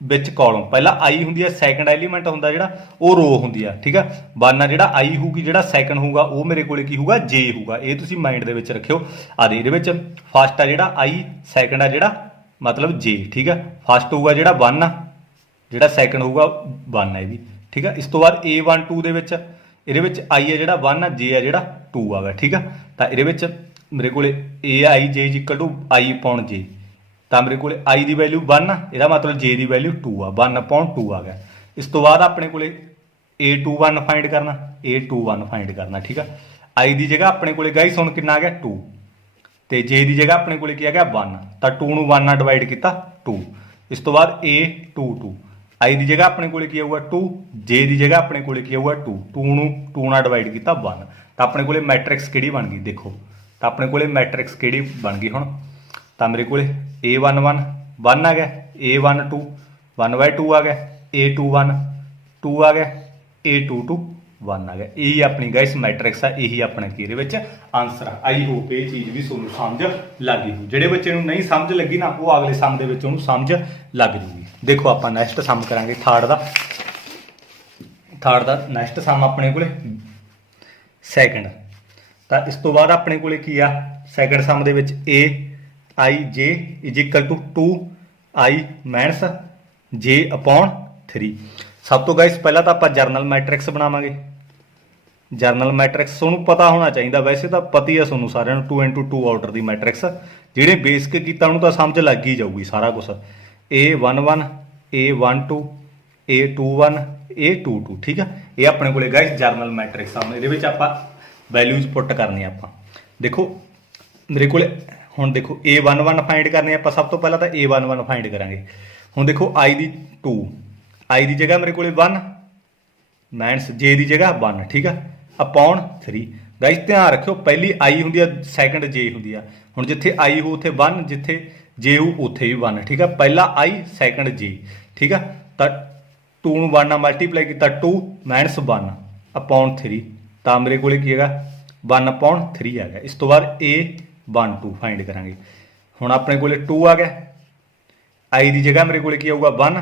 ਵਿੱਚ ਕਾਲਮ ਪਹਿਲਾਂ I ਹੁੰਦੀ ਆ ਸੈਕੰਡ ਐਲੀਮੈਂਟ ਹੁੰਦਾ ਜਿਹੜਾ ਉਹ ਰੋ ਹੁੰਦੀ ਆ ਠੀਕ ਆ। 1 ਆ ਜਿਹੜਾ I ਹੋਊਗੀ ਜਿਹੜਾ ਸੈਕੰਡ ਹੋਊਗਾ ਉਹ ਮੇਰੇ ਕੋਲੇ ਕੀ ਹੋਊਗਾ J ਹੋਊਗਾ। ਇਹ ਤੁਸੀਂ ਮਾਈਂਡ ਦੇ ਵਿੱਚ ਰੱਖਿਓ। ਆਦੇ ਇਹਦੇ ਵਿੱਚ ਫਸਟ ਆ ਜਿਹੜਾ I ਸੈਕੰਡ ਆ ਜਿਹੜਾ ਮਤਲਬ J ਠੀਕ ਆ। ਫਸਟ ਹੋਊਗਾ ਜਿਹੜਾ 1 ਆ ਜਿਹੜਾ ਸੈਕੰਡ ਹੋਊਗਾ 1 ਹੈ ਇਹ ਵੀ ਠੀਕ ਆ। ਇਸ ਤੋਂ ਬਾਅਦ A12 ਦੇ ਵਿੱਚ ਇਹਦੇ ਵਿੱਚ I ਆ ਜਿਹੜਾ 1 ਆ J ਆ ਜਿਹੜਾ 2 ਆਗਾ ਠੀਕ ਆ। ਤਾਂ ਇਹਦੇ ਵਿੱਚ ਮੇਰੇ ਕੋਲੇ AIJ = I/J ਤਾਂ ਮੇਰੇ ਕੋਲੇ I ਦੀ ਵੈਲਿਊ 1 ਆ ਇਹਦਾ ਮਤਲਬ J ਦੀ ਵੈਲਿਊ 2 ਆ 1/2 ਆ ਗਿਆ। ਇਸ ਤੋਂ ਬਾਅਦ ਆਪਣੇ ਕੋਲੇ A21 ਫਾਈਂਡ ਕਰਨਾ A21 ਫਾਈਂਡ ਕਰਨਾ ਠੀਕ ਆ। I ਦੀ ਜਗ੍ਹਾ ਆਪਣੇ ਕੋਲੇ ਗਾਈਸ ਹੁਣ ਕਿੰਨਾ ਆ ਗਿਆ 2 ਤੇ J ਦੀ ਜਗ੍ਹਾ ਆਪਣੇ ਕੋਲੇ ਕੀ ਆ ਗਿਆ 1 ਤਾਂ 2 ਨੂੰ 1 ਨਾਲ ਡਿਵਾਈਡ ਕੀਤਾ 2। ਇਸ ਤੋਂ ਬਾਅਦ A22 I ਦੀ ਜਗ੍ਹਾ ਆਪਣੇ ਕੋਲੇ ਕੀ ਆਊਗਾ 2 J ਦੀ ਜਗ੍ਹਾ ਆਪਣੇ ਕੋਲੇ ਕੀ ਆਊਗਾ 2 ਨੂੰ 2 ਨਾਲ ਡਿਵਾਈਡ ਕੀਤਾ 1 ਤਾਂ ਆਪਣੇ ਕੋਲੇ ਮੈਟ੍ਰਿਕਸ ਕਿਹੜੀ ਬਣ ਗਈ ਦੇਖੋ। ਤਾਂ ਆਪਣੇ ਕੋਲੇ ਮੈਟ੍ਰਿਕਸ ਕਿਹੜੀ ਬਣ ਗਈ ਹੁਣ ਤਾਂ ਮੇਰੇ ਕੋਲੇ A11 1 ਆ ਗਿਆ A12 1/2 ਆ ਗਿਆ A21 2 ਆ ਗਿਆ A22 1 ਆ ਗਿਆ। ਇਹੀ ਆਪਣੀ ਗਾਇਸ ਮੈਟ੍ਰਿਕਸ ਆ। ਇਹੀ ਆਪਣਾ ਕੀ ਇਹਦੇ ਵਿੱਚ ਆਨਸਰ ਆ। ਆਈ ਹੋਪ ਇਹ ਚੀਜ਼ ਵੀ ਤੁਹਾਨੂੰ ਸਮਝ ਲੱਗ ਗਈ। ਜਿਹੜੇ ਬੱਚੇ ਨੂੰ ਨਹੀਂ ਸਮਝ ਲੱਗੀ ਨਾ ਉਹ ਅਗਲੇ ਸਮ ਦੇ ਵਿੱਚ ਉਹਨੂੰ ਸਮਝ ਲੱਗ ਜੂਗੀ। ਦੇਖੋ ਆਪਾਂ ਨੈਕਸਟ ਸਮ ਕਰਾਂਗੇ ਥਰਡ ਦਾ ਨੈਕਸਟ ਸਮ ਆਪਣੇ ਕੋਲੇ ਸੈਕੰਡ। ਤਾਂ ਇਸ ਤੋਂ ਬਾਅਦ ਆਪਣੇ ਕੋਲੇ ਕੀ ਆ ਸੈਕੰਡ ਸਮ ਦੇ ਵਿੱਚ AIJ = 2I - J/3। ਸਭ ਤੋਂ ਗਾਇਸ ਪਹਿਲਾਂ ਤਾਂ ਆਪਾਂ ਜਰਨਲ ਮੈਟ੍ਰਿਕਸ ਬਣਾਵਾਂਗੇ। ਜਰਨਲ ਮੈਟ੍ਰਿਕਸ ਤੁਹਾਨੂੰ ਪਤਾ ਹੋਣਾ ਚਾਹੀਦਾ ਵੈਸੇ ਤਾਂ ਪਤਾ ਹੀ ਆ ਤੁਹਾਨੂੰ ਸਾਰਿਆਂ ਨੂੰ 2 into 2 ਆਰਡਰ ਦੀ ਮੈਟ੍ਰਿਕਸ ਜਿਹੜੇ ਬੇਸਿਕ ਕੀਤਾ ਉਹਨੂੰ ਤਾਂ ਸਮਝ ਲੱਗ ਹੀ ਜਾਊਗੀ ਸਾਰਾ ਕੁਝ। A11 A12 A21 A22 ਠੀਕ ਆ। ਇਹ ਆਪਣੇ ਕੋਲੇ ਗਾਇਸ ਜਰਨਲ ਮੈਟ੍ਰਿਕਸ ਆ। ਇਹਦੇ ਵਿੱਚ ਆਪਾਂ ਵੈਲਿਊਜ਼ ਪੁੱਟ ਕਰਨੀ ਆਪਾਂ। ਦੇਖੋ ਮੇਰੇ ਕੋਲੇ ਹੁਣ ਦੇਖੋ A11 ਫਾਈਂਡ ਕਰਨੀ ਆਪਾਂ। ਸਭ ਤੋਂ ਪਹਿਲਾਂ ਤਾਂ A11 ਫਾਈਂਡ ਕਰਾਂਗੇ। ਹੁਣ ਦੇਖੋ I ਦੀ 2 I ਦੀ ਜਗ੍ਹਾ ਮੇਰੇ ਕੋਲੇ 1 - J ਦੀ ਜਗ੍ਹਾ 1 ਠੀਕ ਆ /3। ਗਾਇਸ ਧਿਆਨ ਰੱਖਿਓ ਪਹਿਲੀ I ਹੁੰਦੀ ਆ ਸੈਕੰਡ J ਹੁੰਦੀ ਆ। ਹੁਣ ਜਿੱਥੇ I ਹੋ ਉੱਥੇ 1 ਜਿੱਥੇ J ਹੋ ਉੱਥੇ ਵੀ 1 ਠੀਕ ਆ। ਪਹਿਲਾ I ਸੈਕੰਡ J ਠੀਕ ਆ। ਤਾਂ 2 ਨੂੰ 1 ਨਾਲ ਮਲਟੀਪਲਾਈ ਕੀਤਾ 2 - 1 /3 ਤਾਂ ਮੇਰੇ ਕੋਲੇ ਕੀ ਹੈਗਾ 1/3 ਆ ਗਿਆ। ਇਸ ਤੋਂ ਬਾਅਦ A12 ਫਾਈਂਡ ਕਰਾਂਗੇ। ਹੁਣ ਆਪਣੇ ਕੋਲੇ 2 ਆ ਗਿਆ I ਦੀ ਜਗ੍ਹਾ ਮੇਰੇ ਕੋਲੇ ਕੀ ਆਊਗਾ 1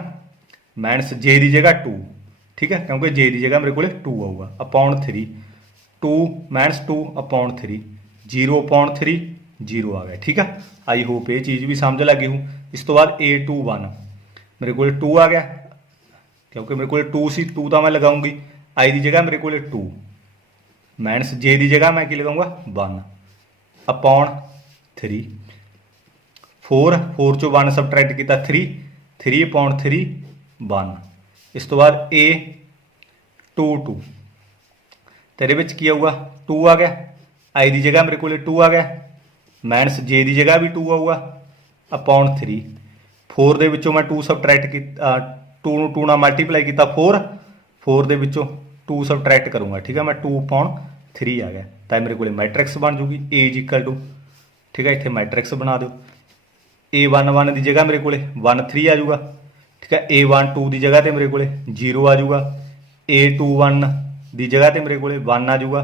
- J ਦੀ ਜਗ੍ਹਾ 2 ਠੀਕ ਹੈ ਕਿਉਂਕਿ J ਦੀ ਜਗ੍ਹਾ ਮੇਰੇ ਕੋਲੇ 2 ਆਊਗਾ /3 2 - 2 /3 0/3 0 ਆ ਗਿਆ ਠੀਕ ਆ। ਆਈ ਹੋਪ ਇਹ ਚੀਜ਼ ਵੀ ਸਮਝ ਲੱਗੀ ਹੂੰ। ਇਸ ਤੋਂ ਬਾਅਦ A21 ਮੇਰੇ ਕੋਲੇ 2 ਆ ਗਿਆ ਕਿਉਂਕਿ ਮੇਰੇ ਕੋਲੇ 2 ਸੀ 2 ਤਾਂ ਮੈਂ ਲਗਾਉਂਗੀ I ਦੀ ਜਗ੍ਹਾ ਮੇਰੇ ਕੋਲੇ 2 माइनस जे की जगह मैं की लगाऊंगा 1 अपॉन 3 4 4 चो 1 सबट्रैक्ट किया 3 3 अपॉन 3 1 इस तो बाद ए 2 2 तेरे विच की आऊगा 2 आ गया आई की जगह मेरे को 2 आ गया माइनस जे की जगह भी 2 आऊगा अपॉन 3 4 दे विचों मैं 2 सबट्रैक्ट की 2 ਨਾਲ मल्टीप्लाई किया 4 4 दे विचों 2 सबट्रैक्ट करूँगा ठीक है मैं 2 अपॉन 3 आ गया तो मेरे को मैट्रिक्स बन जूगी ए इज इक्वल टू ठीक है इतने मैट्रिक्स बना दो A1 1 की जगह मेरे को 1 3 आ जाऊगा ठीक है A1 2 की जगह तो मेरे को 0 आ जाऊगा A2 1 की जगह तो मेरे को 1 आ जाऊगा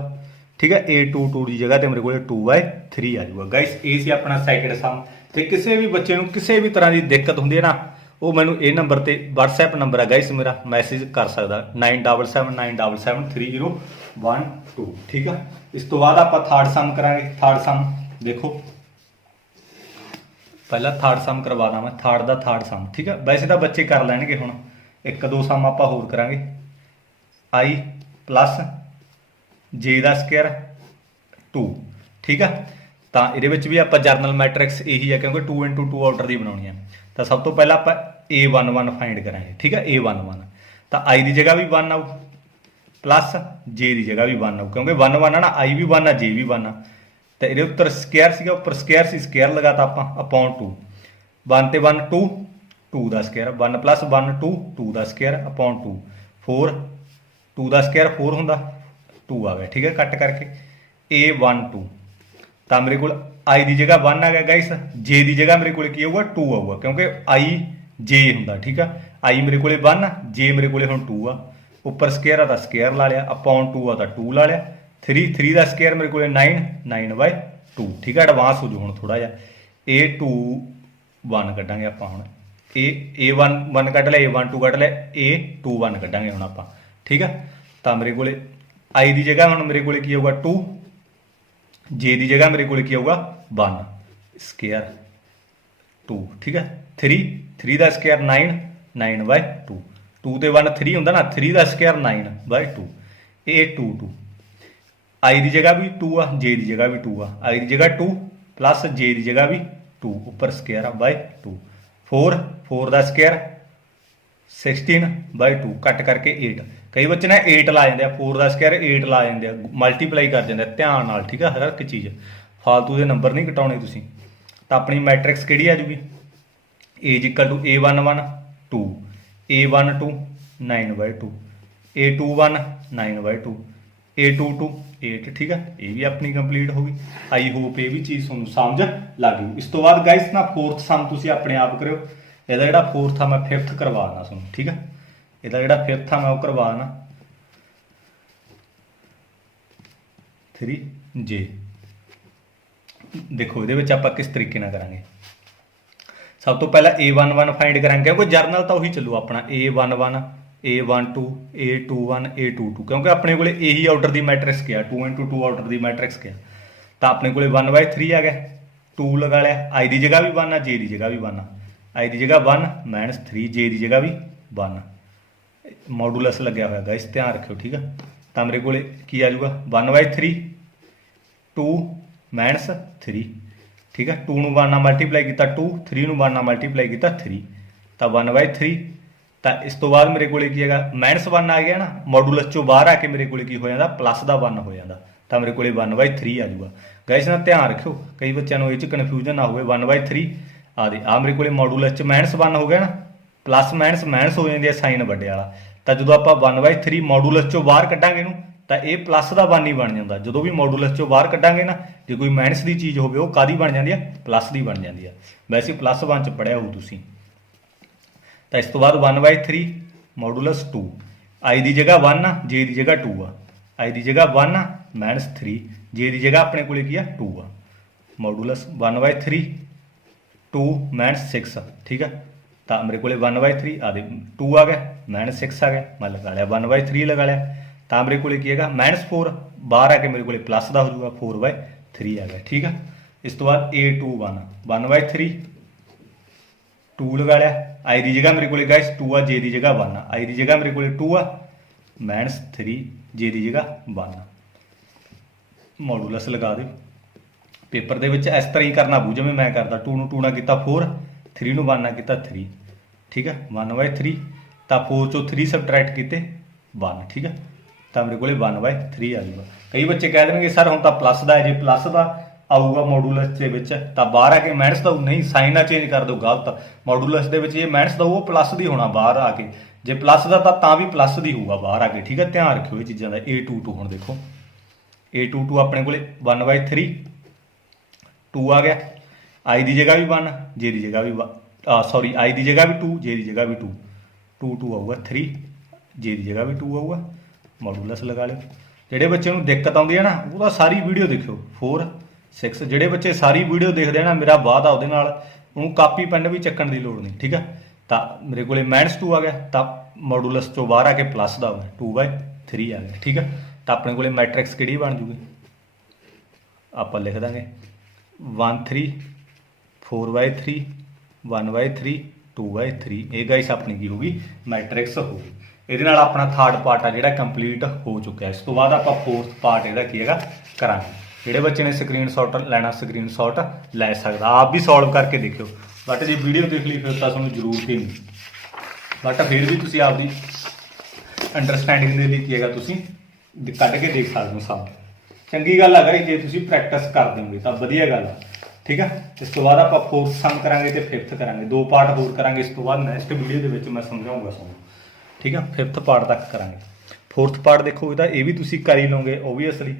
ठीक है A2 2 की जगह तो मेरे को 2/3 आ जाऊगा गाइस ये सी अपना सैकंड सम तो किसी भी बच्चे को किसी भी तरह की दिक्कत होंगी है ना वो मैं ये नंबर पर WhatsApp नंबर है गाइस मेरा मैसेज कर सकता 9779773012 ठीक है इस तो बाद आप थर्ड सम करांगे थर्ड सम देखो पहला थर्ड सम करवा दा मैं थर्ड सम ठीक है वैसे तो बच्चे कर लैणगे हुण एक दो सम आप होर करांगे आई प्लस जे का स्क्वायर 2 ठीक है तो ये भी आप जरनल मैट्रिक्स यही है क्योंकि 2 इंटू 2 ऑर्डर की बनानी है तो सब तो पहला आप A11 फाइंड करांगे ठीक है A11 तो आई की जगह भी 1 आऊ प्लस जे की जगह भी 1 आऊ क्योंकि 1 1 है ना आई भी 1 आ जे भी 1 आ तो ये उत्तर स्क्वायर से उपर स्क्वायर से स्क्वायर लगाता आप अपॉन 2 1 ते 1 2 2 का स्क्वायर 1 प्लस 1 2 2 का स्क्वायर अपॉन 2 4 2 का स्क्वायर 4 होंगे 2 आ गया ठीक है कट करके A12 तो मेरे को आई की जगह 1 आ गया गाइस जे की जगह मेरे को की आऊगा 2 आऊगा क्योंकि आई जे होंगे ठीक है आई मेरे को 1 जे मेरे को हम 2 आ उपर स्क्वायर आ तो स्क्वायर ला लिया अपॉन 2 आ तो 2 ला लिया 3 का स्क्वायर मेरे को 9/2 ठीक है एडवांस हो जू हम थोड़ा जहा A21 कटांगे आप हूँ A1 कट लिया A12 कट लिया A21 कटांगे हम आप ठीक है तो मेरे को आई की जगह हम मेरे को की आऊगा 2 जे की जगह मेरे को की आऊगा 1 स्क्वायर 2 ठीक है 3 का स्क्वायर 9/2 2 ते 1 3 होंगे ना 3 का स्क्वायर 9/2 A22 आई की जगह भी 2 आ जे की जगह भी 2 आ आई की जगह 2 प्लस जे की जगह भी 2 उपर स्क्वायर बाय 2 4 का स्क्वायर 16/2 कट करके 8 कई बच्चे ने 8 ला जाते 4 का स्क्वायर 8 ला जाते मल्टीप्लाई कर जाते ध्यान नाल ठीक है हर एक चीज़ फालतू के नंबर नहीं कटाने तुसीं तो अपनी मैट्रिक्स किहड़ी आ जूगी A is equal to A11 2 A12 9/2 A21 9/2 A22 8 ठीक है ये भी अपनी कंप्लीट होगी आई होप ये भी चीज़ तुहानूं समझ लग गई इस तो बाद गाइस ना फोर्थ सम तुसीं अपने आप करो ਇਹਦਾ ਜਿਹੜਾ फोर्थ आ मैं फिफ्थ करवा देना ਤੁਹਾਨੂੰ ठीक है ਇਹਦਾ ਜਿਹੜਾ फिफ्थ आ मैं वो करवा देना 3J देखो ਇਹਦੇ ਵਿੱਚ ਆਪਾਂ किस तरीके ਨਾਲ ਕਰਾਂਗੇ सब तो पहला A11 फाइंड करांगे क्योंकि जरनल तो उही चलू अपना A11 A12 A21 A22 क्योंकि अपने को यही ऑर्डर की मैट्रिक्स क्या 2 इंटू 2 ऑर्डर की मैट्रिक्स क्या तो अपने को 1/3 आ गया 2 लगा लिया आई की जगह भी 1 आ जे की जगह भी 1 आ आई की जगह 1 -3 जे की जगह भी 1 मॉडुलस लग्या हुआ गाइस ध्यान रखियो ठीक है तो मेरे को की आ जाऊगा 1/3 2 -3 ठीक है 2 1 ਨਾਲ मल्टीप्लाई किया 2 3 1 ਨਾਲ मल्टीप्लाई किया 3 तो 1/3 तो इस तो बाद मेरे को है -1 आ गया ना मॉडुलस चो बाहर आके मेरे को हो जाता प्लस का 1 हो जाता तो मेरे को 1/3 आ जाऊगा गाइस ना ध्यान रखियो कई बच्चों ये कन्फ्यूजन ना हो 1/3 आ मेरे को मॉडुलस च -1 हो गया ना प्लस माइनस हो जाती है साइन वड्डे वाला तो जो आप 1/3 मॉडुलस चो बाहर कटांगे नूं तो ये प्लस का 1 ही बन जाता जो भी मॉडुलस चो बाहर कटांगे ना जो कोई माइनस की चीज़ हो कादी बन जाती है प्लस की बन जाती है वैसे प्लस 1 च पढ़िया हो तुसीं तो इस तो बाद 1/3 मॉडुलस 2 आई की जगह 1 आ जे की जगह 2 आ आई की जगह 1 आ -3 जे की जगह अपने को 2 आ मॉडुलस 1/3 2 -6 ठीक है तो मेरे को 1/3 आ 2 आ गया -6 आ गया मैं लगा लिया 1/3 लगा लिया तो मेरे को है -4 बाहर आके मेरे को प्लस का हो जाऊगा 4/3 आ गया ठीक है इस तो बाद A21 1/3 2 लगा लिया आई की जगह मेरे को गाइस 2 आ जे की जगह 1 आ आई की जगह मेरे को 2 आ -3 जे की जगह 1 ਮੋਡੂਲਸ ਲਗਾ ਦਿਓ। ਪੇਪਰ ਦੇ ਵਿੱਚ ਇਸ ਤਰ੍ਹਾਂ ਹੀ ਕਰਨਾ ਪਊ ਜਿਵੇਂ ਮੈਂ ਕਰਦਾ। 2 ਨੂੰ 2 ਨਾਲ ਕੀਤਾ 4, 3 ਨੂੰ 1 ਨਾਲ ਕੀਤਾ 3, ਠੀਕ ਹੈ। 1/3 ਤਾਂ 4 ਚੋਂ 3 ਸਬਟਰੈਕਟ ਕੀਤੇ 1, ਠੀਕ ਹੈ। ਤਾਂ ਮੇਰੇ ਕੋਲੇ 1/3 ਆ ਜਾਊਗਾ। ਕਈ ਬੱਚੇ ਕਹਿ ਦੇਣਗੇ ਸਰ ਹੁਣ ਤਾਂ ਪਲੱਸ ਦਾ ਹੈ, ਜੇ ਪਲੱਸ ਦਾ ਆਊਗਾ ਮੋਡੂਲਸ ਦੇ ਵਿੱਚ ਤਾਂ ਬਾਹਰ ਆ ਕੇ ਮਾਈਨਸ ਦਾ ਨਹੀਂ, ਸਾਈਨ ਨਾ ਚੇਂਜ ਕਰ ਦਿਓ, ਗਲਤ। ਮੋਡੂਲਸ ਦੇ ਵਿੱਚ ਜੇ ਮਾਈਨਸ ਦਾ ਉਹ ਪਲੱਸ ਦੀ ਹੋਣਾ ਬਾਹਰ ਆ ਕੇ, ਜੇ ਪਲੱਸ ਦਾ ਤਾਂ ਵੀ ਪਲੱਸ ਦੀ ਹੋਊਗਾ ਬਾਹਰ ਆ ਕੇ, ਠੀਕ ਹੈ। ਧਿਆਨ ਰੱਖਿਓ ਇਹ ਚੀਜ਼ਾਂ ਦਾ। A22 ਹੁਣ ਦੇਖੋ A22 ਆਪਣੇ ਕੋਲੇ 1/3 2 ਆ ਗਿਆ। I ਦੀ ਜਗ੍ਹਾ ਵੀ 1, J ਦੀ ਜਗ੍ਹਾ ਵੀ ਸੌਰੀ I ਦੀ ਜਗ੍ਹਾ ਵੀ 2, J ਦੀ ਜਗ੍ਹਾ ਵੀ 2, 2 ਆਊਗਾ 3, J ਦੀ ਜਗ੍ਹਾ ਵੀ 2 ਆਊਗਾ। ਮੋਡੂਲਸ ਲਗਾ ਲਿਓ। ਜਿਹੜੇ ਬੱਚੇ ਨੂੰ ਦਿੱਕਤ ਆਉਂਦੀ ਹੈ ਨਾ ਉਹਦਾ ਸਾਰੀ ਵੀਡੀਓ ਦੇਖਿਓ 4 6। ਜਿਹੜੇ ਬੱਚੇ ਸਾਰੀ ਵੀਡੀਓ ਦੇਖਦੇ ਆ ਨਾ, ਮੇਰਾ ਵਾਅਦਾ ਉਹਦੇ ਨਾਲ ਉਹਨੂੰ ਕਾਪੀ ਪੈਨ ਵੀ ਚੱਕਣ ਦੀ ਲੋੜ ਨਹੀਂ, ਠੀਕ ਹੈ। ਤਾਂ ਮੇਰੇ ਕੋਲੇ -2 ਆ ਗਿਆ, ਤਾਂ ਮੋਡੂਲਸ ਤੋਂ ਬਾਹਰ ਆ ਕੇ ਪਲੱਸ ਦਾ 2/3 ਆ ਗਿਆ, ਠੀਕ ਹੈ। ਤਾਂ ਆਪਣੇ ਕੋਲੇ ਮੈਟ੍ਰਿਕਸ ਕਿਹੜੀ ਬਣ ਜੂਗੀ, ਆਪਾਂ ਲਿਖ ਦਾਂਗੇ 1 3 4/3 1/3 2/3। ਇਹ ਗਾਈਸ ਆਪਣੀ ਕੀ ਹੋਊਗੀ, ਮੈਟ੍ਰਿਕਸ ਹੋਊਗੀ। ਇਹਦੇ ਨਾਲ ਆਪਣਾ ਥਰਡ ਪਾਰਟ ਆ ਜਿਹੜਾ ਕੰਪਲੀਟ ਹੋ ਚੁੱਕਿਆ। ਇਸ ਤੋਂ ਬਾਅਦ ਆਪਾਂ ਫੋਰਥ ਪਾਰਟ ਜਿਹੜਾ ਕੀ ਹੈਗਾ ਕਰਾਂਗੇ। ਜਿਹੜੇ ਬੱਚੇ ਨੇ ਸਕਰੀਨਸ਼ਾਟ ਲੈਣਾ ਸਕਰੀਨਸ਼ਾਟ ਲੈ ਸਕਦਾ, ਆਪ ਵੀ ਸੋਲਵ ਕਰਕੇ ਦੇਖਿਓ। ਬਟ ਜੇ ਵੀਡੀਓ ਦੇਖ ਲਈ ਫਿਰ ਤਾਂ ਤੁਹਾਨੂੰ ਜ਼ਰੂਰਤ ਹੀ ਨਹੀਂ, ਬਟ ਫਿਰ ਵੀ ਤੁਸੀਂ ਆਪਦੀ ਅੰਡਰਸਟੈਂਡਿੰਗ ਦੇ ਲਈ ਕੀ ਹੈਗਾ ਤੁਸੀਂ ਕੱਢ ਕੇ ਦੇਖ ਸਕਦੇ ਹੋ। ਸਭ ਚੰਗੀ ਗੱਲ ਹੈਗਾ ਜੇ ਤੁਸੀਂ ਪ੍ਰੈਕਟਿਸ ਕਰ ਦਿਓਗੇ ਤਾਂ ਵਧੀਆ ਗੱਲ ਆ, ਠੀਕ ਆ। ਇਸ ਤੋਂ ਬਾਅਦ ਆਪਾਂ ਫੋਰਥ ਸਮ ਕਰਾਂਗੇ ਤੇ ਫਿਫਥ ਕਰਾਂਗੇ, 2 ਪਾਰਟ ਹੋਰ ਕਰਾਂਗੇ। ਇਸ ਤੋਂ ਬਾਅਦ ਨੈਕਸਟ ਵੀਡੀਓ ਦੇ ਵਿੱਚ ਮੈਂ ਸਮਝਾਊਂਗਾ ਤੁਹਾਨੂੰ, ਠੀਕ ਆ। ਫਿਫਥ ਪਾਰਟ ਤੱਕ ਕਰਾਂਗੇ। ਫੋਰਥ ਪਾਰਟ ਦੇਖੋ ਇਹਦਾ ਇਹ ਵੀ ਤੁਸੀਂ ਕਰ ਹੀ ਲਓਗੇ ਓਬਵੀਅਸਲੀ,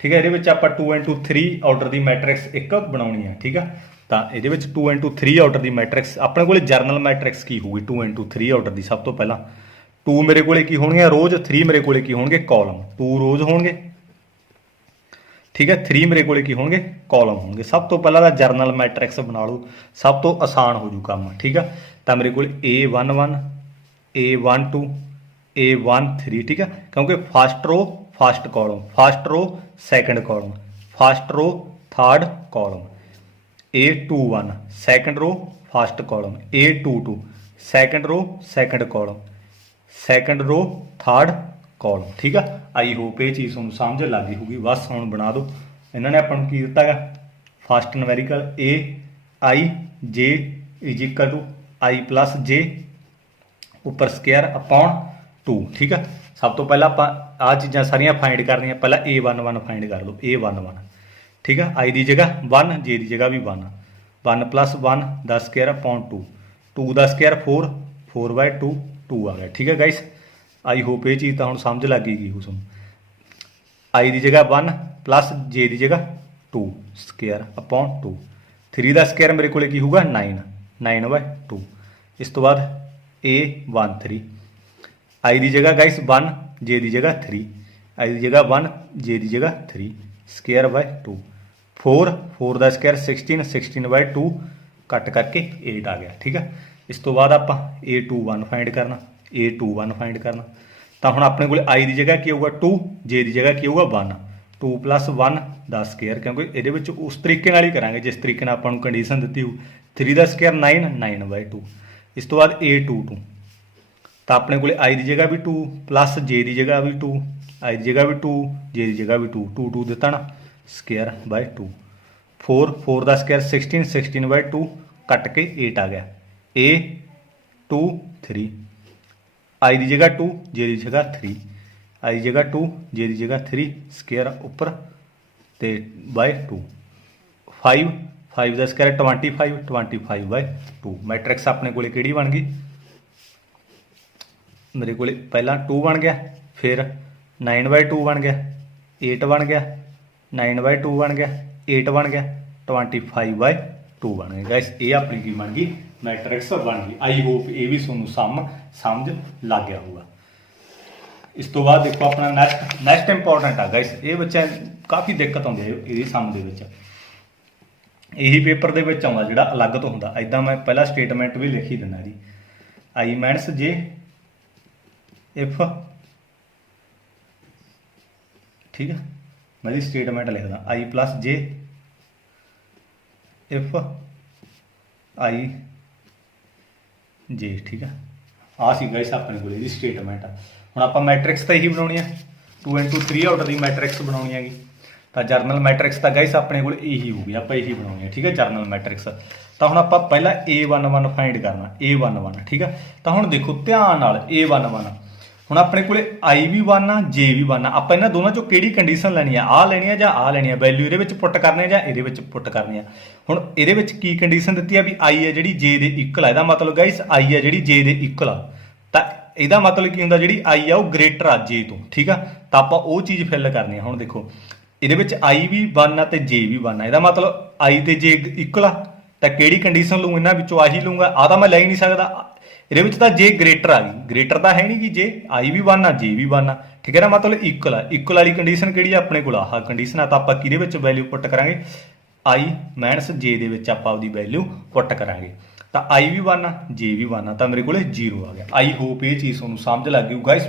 ਠੀਕ ਹੈ। ਇਹਦੇ ਵਿੱਚ ਆਪਾਂ 2x3 ਆਰਡਰ ਦੀ ਮੈਟ੍ਰਿਕਸ ਇੱਕ ਬਣਾਉਣੀ ਹੈ, ਠੀਕ ਆ। ਤਾਂ ਇਹਦੇ ਵਿੱਚ 2x3 ਆਰਡਰ ਦੀ ਮੈਟ੍ਰਿਕਸ ਆਪਣੇ ਕੋਲੇ ਜਰਨਲ ਮੈਟ੍ਰਿਕਸ ਕੀ ਹੋਊਗੀ 2x3 ਆਰਡਰ ਦੀ। ਸਭ ਤੋਂ ਪਹਿਲਾਂ 2 ਮੇਰੇ ਕੋਲੇ ਕੀ ਹੋਣਗੇ ਰੋਜ਼, 3 ਮੇਰੇ ਕੋਲੇ ਕੀ ਹੋਣਗੇ ਕਾਲਮ। 2 ਰੋਜ਼ ਹੋਣਗੇ, ਠੀਕ ਹੈ। 3 ਮੇਰੇ ਕੋਲੇ ਕੀ ਹੋਣਗੇ ਕਾਲਮ ਹੋਣਗੇ। ਸਭ ਤੋਂ ਪਹਿਲਾਂ ਤਾਂ ਜਰਨਲ ਮੈਟ੍ਰਿਕਸ ਬਣਾ ਲਓ, ਸਭ ਤੋਂ ਆਸਾਨ ਹੋ ਜੂ ਕੰਮ, ਠੀਕ ਆ। ਤਾਂ ਮੇਰੇ ਕੋਲ A11 A12 A13, ਠੀਕ ਆ। ਕਿਉਂਕਿ ਫਸਟ ਰੋ ਫਸਟ ਕਾਲਮ, ਫਸਟ ਰੋ ਸੈਕੰਡ ਕਾਲਮ, ਫਸਟ ਰੋ ਥਰਡ ਕਾਲਮ। A21 ਸੈਕੰਡ ਰੋ ਫਸਟ ਕਾਲਮ, A22 ਸੈਕੰਡ ਰੋ ਸੈਕੰਡ ਕਾਲਮ, ਸੈਕੰਡ ਰੋ ਥਰਡ ਕਾਲਮ, ਠੀਕ ਆ। ਆਈ ਹੋਪ ਇਹ ਚੀਜ਼ ਤੁਹਾਨੂੰ ਸਮਝ ਲੱਗ ਗਈ ਹੋਊਗੀ। ਬਸ ਹੁਣ ਬਣਾ ਦਿਓ। ਇਹਨਾਂ ਨੇ ਆਪਾਂ ਨੂੰ ਕੀ ਦਿੱਤਾ ਹੈਗਾ, first numerical AI J = I + J ਉੱਪਰ ਸਕੁਅਰ ਅਪॉन 2, ਠੀਕ ਆ। ਸਭ ਤੋਂ ਪਹਿਲਾਂ ਆਪਾਂ ਆਹ ਚੀਜ਼ਾਂ ਸਾਰੀਆਂ ਫਾਈਂਡ ਕਰਨੀਆਂ। ਪਹਿਲਾਂ A11 ਫਾਈਂਡ ਕਰ ਲਓ, A11, ਠੀਕ ਆ। I ਦੀ ਜਗ੍ਹਾ 1, J ਦੀ ਜਗ੍ਹਾ ਵੀ 1, 1 + 1 ਦਾ ਸਕੁਅਰ ਅਪॉन 2, 2 ਦਾ ਸਕੁਅਰ 4, 4/2 2 ਆ ਗਿਆ, ਠੀਕ ਹੈ ਗਾਈਸ। ਆਈ ਹੋਪ ਇਹ ਚੀਜ਼ ਤਾਂ ਹੁਣ ਸਮਝ ਲੱਗ ਗਈ ਹੋ ਤੁਹਾਨੂੰ। I ਦੀ ਜਗ੍ਹਾ 1 + J ਦੀ ਜਗ੍ਹਾ 2 ਸਕੁਅਰ ਅਪॉन 2, 3 ਦਾ ਸਕੁਅਰ ਮੇਰੇ ਕੋਲੇ ਕੀ ਹੋਊਗਾ 9, 9/2। ਇਸ ਤੋਂ ਬਾਅਦ A13 I ਦੀ ਜਗ੍ਹਾ ਗਾਈਸ 1, J ਦੀ ਜਗ੍ਹਾ 3, I ਦੀ ਜਗ੍ਹਾ 1, J ਦੀ ਜਗ੍ਹਾ 3 ਸਕੁਅਰ/2, 4, 4 ਦਾ ਸਕੁਅਰ 16, 16/2 ਕੱਟ ਕਰਕੇ 8 ਆ ਗਿਆ, ਠੀਕ ਆ। ਇਸ ਤੋਂ ਬਾਅਦ ਆਪਾਂ A21 ਫਾਈਂਡ ਕਰਨਾ, A21 ਫਾਈਂਡ ਕਰਨਾ। ਤਾਂ ਹੁਣ ਆਪਣੇ ਕੋਲ I ਦੀ ਜਗ੍ਹਾ ਕੀ ਹੋਊਗਾ 2, J ਦੀ ਜਗ੍ਹਾ ਕੀ ਹੋਊਗਾ 1, 2 + 1 ਦਾ ਸਕੁਅਰ, ਕਿਉਂਕਿ ਇਹਦੇ ਵਿੱਚ ਉਸ ਤਰੀਕੇ ਨਾਲ ਹੀ ਕਰਾਂਗੇ ਜਿਸ ਤਰੀਕੇ ਨਾਲ ਆਪਾਂ ਨੂੰ ਕੰਡੀਸ਼ਨ ਦਿੱਤੀ ਹੋਊ। 3 ਦਾ ਸਕੁਅਰ 9, 9/2। ਇਸ ਤੋਂ ਬਾਅਦ A22 ਤਾਂ ਆਪਣੇ ਕੋਲ I ਦੀ ਜਗ੍ਹਾ ਵੀ 2 + J ਦੀ ਜਗ੍ਹਾ ਵੀ 2, I ਦੀ ਜਗ੍ਹਾ ਵੀ 2, J ਦੀ ਜਗ੍ਹਾ ਵੀ 2, 2 2 ਦਿੱਤਾ ਨਾ ਸਕੁਅਰ/2, 4, 4 ਦਾ ਸਕੁਅਰ 16, 16/2 ਕੱਟ ਕੇ 8 ਆ ਗਿਆ। A23 I ਦੀ ਜਗ੍ਹਾ 2, J ਦੀ ਜਗ੍ਹਾ 3, I ਦੀ ਜਗ੍ਹਾ 2, J ਦੀ ਜਗ੍ਹਾ 3 ਸਕੁਅਰ ਉੱਪਰ ਤੇ /2, 5, 5 ਦਾ ਸਕੁਅਰ 25, 25/2। ਮੈਟ੍ਰਿਕਸ ਆਪਣੇ ਕੋਲੇ ਕਿਹੜੀ ਬਣ ਗਈ, ਮੇਰੇ ਕੋਲੇ ਪਹਿਲਾਂ 2 ਬਣ ਗਿਆ, ਫਿਰ 9/2 ਬਣ ਗਿਆ, 8 ਬਣ ਗਿਆ, 9/2 ਬਣ ਗਿਆ, 8 ਬਣ ਗਿਆ, 25/2 ਬਣ ਗਿਆ ਗਾਇਸ। ਇਹ ਆਪਣੀ ਕੀ ਬਣ ਗਈ, ਮੈਟ੍ਰਿਕਸ ਬਣ ਗਈ। ਆਈ ਹੋਪ ਇਹ ਵੀ ਤੁਹਾਨੂੰ ਸਮਝ ਲੱਗ ਗਿਆ ਹੋਊਗਾ। ਇਸ ਤੋਂ ਬਾਅਦ ਦੇਖੋ ਆਪਣਾ ਨੈਕਸਟ ਇੰਪੋਰਟੈਂਟ ਆ ਗਾਇਸ। ਇਹ ਬੱਚਾ ਕਾਫੀ ਦਿੱਕਤ ਆਉਂਦੀ ਹੈ ਇਹਦੇ ਸਮ ਦੇ ਵਿੱਚ। ਇਹੀ ਪੇਪਰ ਦੇ ਵਿੱਚ ਆਉਂਦਾ ਜਿਹੜਾ ਅਲੱਗ ਤੋਂ ਹੁੰਦਾ। ਇੱਦਾਂ ਮੈਂ ਪਹਿਲਾਂ ਸਟੇਟਮੈਂਟ ਵੀ ਲਿਖ ਹੀ ਦਿੰਦਾ ਜੀ, I - J if, ਠੀਕ ਹੈ। ਮੈਂ ਜੀ ਸਟੇਟਮੈਂਟ ਲਿਖਦਾ I + J if I J, ਠੀਕ ਹੈ। ਆਹ ਸੀ ਗਾਇਸ ਆਪਣੇ ਕੋਲ ਇਹਦੀ ਸਟੇਟਮੈਂਟ ਆ। ਹੁਣ ਆਪਾਂ ਮੈਟ੍ਰਿਕਸ ਤਾਂ ਇਹੀ ਬਣਾਉਣੀ ਆ, 2x3 ਆਰਡਰ ਦੀ ਮੈਟ੍ਰਿਕਸ ਬਣਾਉਣੀ ਹੈਗੀ। ਤਾਂ ਜਰਨਲ ਮੈਟ੍ਰਿਕਸ ਤਾਂ ਗਾਇਸ ਆਪਣੇ ਕੋਲ ਇਹੀ ਹੋਊਗੀ, ਆਪਾਂ ਇਹੀ ਬਣਾਉਣੀ ਹੈ। ਠੀਕ ਹੈ, ਜਰਨਲ ਮੈਟ੍ਰਿਕਸ। ਤਾਂ ਹੁਣ ਆਪਾਂ ਪਹਿਲਾਂ A11 ਫਾਈਂਡ ਕਰਨਾ, A11। ਠੀਕ ਹੈ, ਤਾਂ ਹੁਣ ਦੇਖੋ ਧਿਆਨ ਨਾਲ A11 ਹੁਣ ਆਪਣੇ ਕੋਲੇ I ਵੀ 1 ਆ, J ਵੀ 1 ਆ। ਆਪਾਂ ਇਹਨਾਂ ਦੋਨਾਂ ਚੋਂ ਕਿਹੜੀ ਕੰਡੀਸ਼ਨ ਲੈਣੀ ਆ, ਆਹ ਲੈਣੀ ਆ ਜਾਂ ਆਹ ਲੈਣੀ ਆ, ਵੈਲਿਊ ਇਹਦੇ ਵਿੱਚ ਪੁੱਟ ਕਰਨੀ ਆ ਜਾਂ ਇਹਦੇ ਵਿੱਚ ਪੁੱਟ ਕਰਨੀ ਆ। ਹੁਣ ਇਹਦੇ ਵਿੱਚ ਕੀ ਕੰਡੀਸ਼ਨ ਦਿੱਤੀ ਆ ਵੀ I ਹੈ ਜਿਹੜੀ J ਦੇ ਇਕੁਅਲ ਆ, ਇਹਦਾ ਮਤਲਬ ਗਾਇਸ I ਹੈ ਜਿਹੜੀ J ਦੇ ਇਕੁਅਲ ਆ। ਤਾਂ ਇਹਦਾ ਮਤਲਬ ਕੀ ਹੁੰਦਾ, ਜਿਹੜੀ I ਆ ਉਹ ਗ੍ਰੇਟਰ ਆ J ਤੋਂ। ਠੀਕ ਆ, ਤਾਂ ਆਪਾਂ ਉਹ ਚੀਜ਼ ਫਿਲ ਕਰਨੀ ਆ। ਹੁਣ ਦੇਖੋ ਇਹਦੇ ਵਿੱਚ I ਵੀ 1 ਆ ਤੇ J ਵੀ 1 ਆ, ਇਹਦਾ ਮਤਲਬ I ਤੇ J ਇਕੁਅਲ ਆ। ਤਾਂ ਕਿਹੜੀ ਕੰਡੀਸ਼ਨ ਲਊ, ਇਹਨਾਂ ਵਿੱਚੋਂ ਆਹੀ ਲਊਗਾ। ਆ ਤਾਂ ਮੈਂ ਲੈ ਹੀ ਨਹੀਂ ਸਕਦਾ, ਇਹਦੇ ਵਿੱਚ ਤਾਂ J ਗ੍ਰੇਟਰ ਆ ਗਈ, ਗ੍ਰੇਟਰ ਤਾਂ ਹੈ ਨਹੀਂ ਕਿ J, I ਵੀ 1 ਆ J ਵੀ 1 ਆ। ਠੀਕ ਹੈ ਨਾ, ਮਤਲਬ ਇਕੁਅਲ ਆ। ਇਕੁਅਲ ਵਾਲੀ ਕੰਡੀਸ਼ਨ ਕਿਹੜੀ ਆ ਆਪਣੇ ਕੋਲ, ਆਹ ਕੰਡੀਸ਼ਨ ਆ। ਤਾਂ ਆਪਾਂ ਕਿਹਦੇ ਵਿੱਚ ਵੈਲਿਊ ਪੁੱਟ ਕਰਾਂਗੇ, I ਮਾਈਨਸ J ਦੇ ਵਿੱਚ ਆਪਾਂ ਆਪਦੀ ਵੈਲਿਊ ਪੁੱਟ ਕਰਾਂਗੇ। ਤਾਂ I ਵੀ 1 ਆ J ਵੀ 1 ਆ, ਤਾਂ ਮੇਰੇ ਕੋਲੇ 0 ਆ ਗਿਆ। ਆਈ ਹੋਪ ਇਹ ਚੀਜ਼ ਤੁਹਾਨੂੰ ਸਮਝ ਲੱਗ ਗਈ ਗਾਇਸ,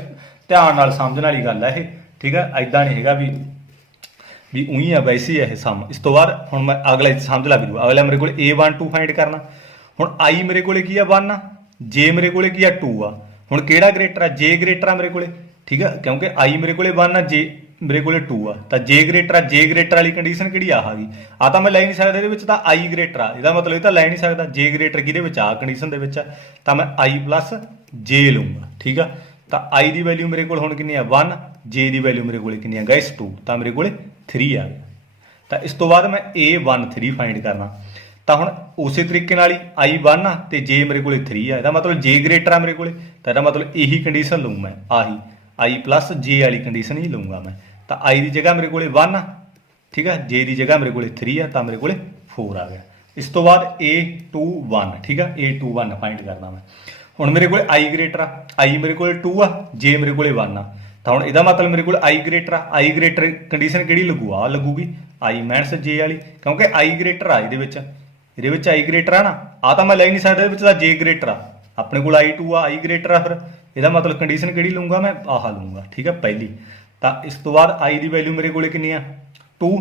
ਧਿਆਨ ਨਾਲ ਸਮਝਣ ਵਾਲੀ ਗੱਲ ਹੈ ਇਹ। ਠੀਕ ਹੈ, ਐਦਾਂ ਨਹੀਂ ਹੈਗਾ ਵੀ ਉਹੀ ਆ, ਵੈਸੇ ਇਹ ਸਮ। ਇਸ ਤੋਂ ਬਾਅਦ ਹੁਣ ਮੈਂ ਅਗਲਾ ਸਮਝ ਲੱਗ ਜੂ। ਅਗਲਾ ਮੇਰੇ ਕੋਲ A12 ਫਾਈਂਡ ਕਰਨਾ। ਹੁਣ I ਮੇਰੇ ਕੋਲੇ ਕੀ ਆ 1 ਆ, J ਮੇਰੇ ਕੋਲੇ ਕੀ ਆ 2 ਆ। ਹੁਣ ਕਿਹੜਾ ਗ੍ਰੇਟਰ ਆ, J ਗ੍ਰੇਟਰ ਆ ਮੇਰੇ ਕੋਲੇ। ਠੀਕ ਆ, ਕਿਉਂਕਿ I ਮੇਰੇ ਕੋਲੇ 1 ਆ, J ਮੇਰੇ ਕੋਲੇ 2 ਆ। ਤਾਂ J ਗ੍ਰੇਟਰ ਆ, J ਗ੍ਰੇਟਰ ਵਾਲੀ ਕੰਡੀਸ਼ਨ ਕਿਹੜੀ ਆ ਗਈ। ਆ ਤਾਂ ਮੈਂ ਲੈ ਨਹੀਂ ਸਕਦਾ, ਇਹਦੇ ਵਿੱਚ ਤਾਂ I ਗ੍ਰੇਟਰ ਆ, ਇਹਦਾ ਮਤਲਬ ਇਹ ਤਾਂ ਲੈ ਨਹੀਂ ਸਕਦਾ। J ਗ੍ਰੇਟਰ ਕਿਹਦੇ ਵਿੱਚ ਆ ਕੰਡੀਸ਼ਨ ਦੇ ਵਿੱਚ ਆ, ਤਾਂ ਮੈਂ I ਪਲੱਸ J ਲਊਂਗਾ। ਠੀਕ ਆ, ਤਾਂ I ਦੀ ਵੈਲਿਊ ਮੇਰੇ ਕੋਲ ਹੁਣ ਕਿੰਨੀ ਆ 1, J ਦੀ ਵੈਲਿਊ ਮੇਰੇ ਕੋਲੇ ਕਿੰਨੀ ਆ ਗਾਇਸ 2, ਤਾਂ ਮੇਰੇ ਕੋਲੇ 3 ਆ ਗਿਆ। ਤਾਂ ਇਸ ਤੋਂ ਬਾਅਦ ਮੈਂ A13 ਫਾਈਂਡ ਕਰਨਾ। ਤਾਂ ਹੁਣ ਉਸੇ ਤਰੀਕੇ ਨਾਲ ਹੀ I 1 ਆ ਤੇ J ਮੇਰੇ ਕੋਲੇ 3 ਆ, ਇਹਦਾ ਮਤਲਬ J ਗ੍ਰੇਟਰ ਆ ਮੇਰੇ ਕੋਲੇ। ਤਾਂ ਇਹਦਾ ਮਤਲਬ ਇਹੀ ਕੰਡੀਸ਼ਨ ਲਊਂ ਮੈਂ, ਆਹੀ I ਪਲੱਸ J ਵਾਲੀ ਕੰਡੀਸ਼ਨ ਹੀ ਲਊਂਗਾ ਮੈਂ। ਤਾਂ I ਦੀ ਜਗ੍ਹਾ ਮੇਰੇ ਕੋਲੇ 1 ਆ, ਠੀਕ ਆ, J ਦੀ ਜਗ੍ਹਾ ਮੇਰੇ ਕੋਲੇ 3 ਆ, ਤਾਂ ਮੇਰੇ ਕੋਲੇ 4 ਆ ਗਿਆ। ਇਸ ਤੋਂ ਬਾਅਦ A21, ਠੀਕ ਆ, A21 ਫਾਈਂਡ ਕਰਨਾ ਮੈਂ। ਹੁਣ ਮੇਰੇ ਕੋਲੇ I ਗ੍ਰੇਟਰ ਆ, I ਮੇਰੇ ਕੋਲੇ 2 ਆ, J ਮੇਰੇ ਕੋਲੇ 1 ਆ। ਤਾਂ ਹੁਣ ਇਹਦਾ ਮਤਲਬ ਮੇਰੇ ਕੋਲ I ਗ੍ਰੇਟਰ ਆ। I ਗ੍ਰੇਟਰ ਕੰਡੀਸ਼ਨ ਕਿਹੜੀ ਲੱਗੂ, ਆ ਲੱਗੂਗੀ I ਮਾਈਨਸ J ਵਾਲੀ, ਕਿਉਂਕਿ I ਗ੍ਰੇਟਰ ਆ ਇਹਦੇ ਵਿੱਚ I ਗ੍ਰੇਟਰ ਆ ਨਾ। ਆ ਤਾਂ ਮੈਂ ਲੈ ਨਹੀਂ ਸਕਦਾ, ਇਹਦੇ ਵਿੱਚ ਤਾਂ J ਗ੍ਰੇਟਰ ਆ। ਆਪਣੇ ਕੋਲ I2 ਆ, I ਗ੍ਰੇਟਰ ਆ, ਫਿਰ ਇਹਦਾ ਮਤਲਬ ਕੰਡੀਸ਼ਨ ਕਿਹੜੀ ਲਊਂਗਾ ਮੈਂ, ਆਹ ਲਊਂਗਾ। ਠੀਕ ਆ, ਪਹਿਲੀ। ਤਾਂ ਇਸ ਤੋਂ ਬਾਅਦ I ਦੀ ਵੈਲਿਊ ਮੇਰੇ ਕੋਲੇ ਕਿੰਨੀ ਆ 2,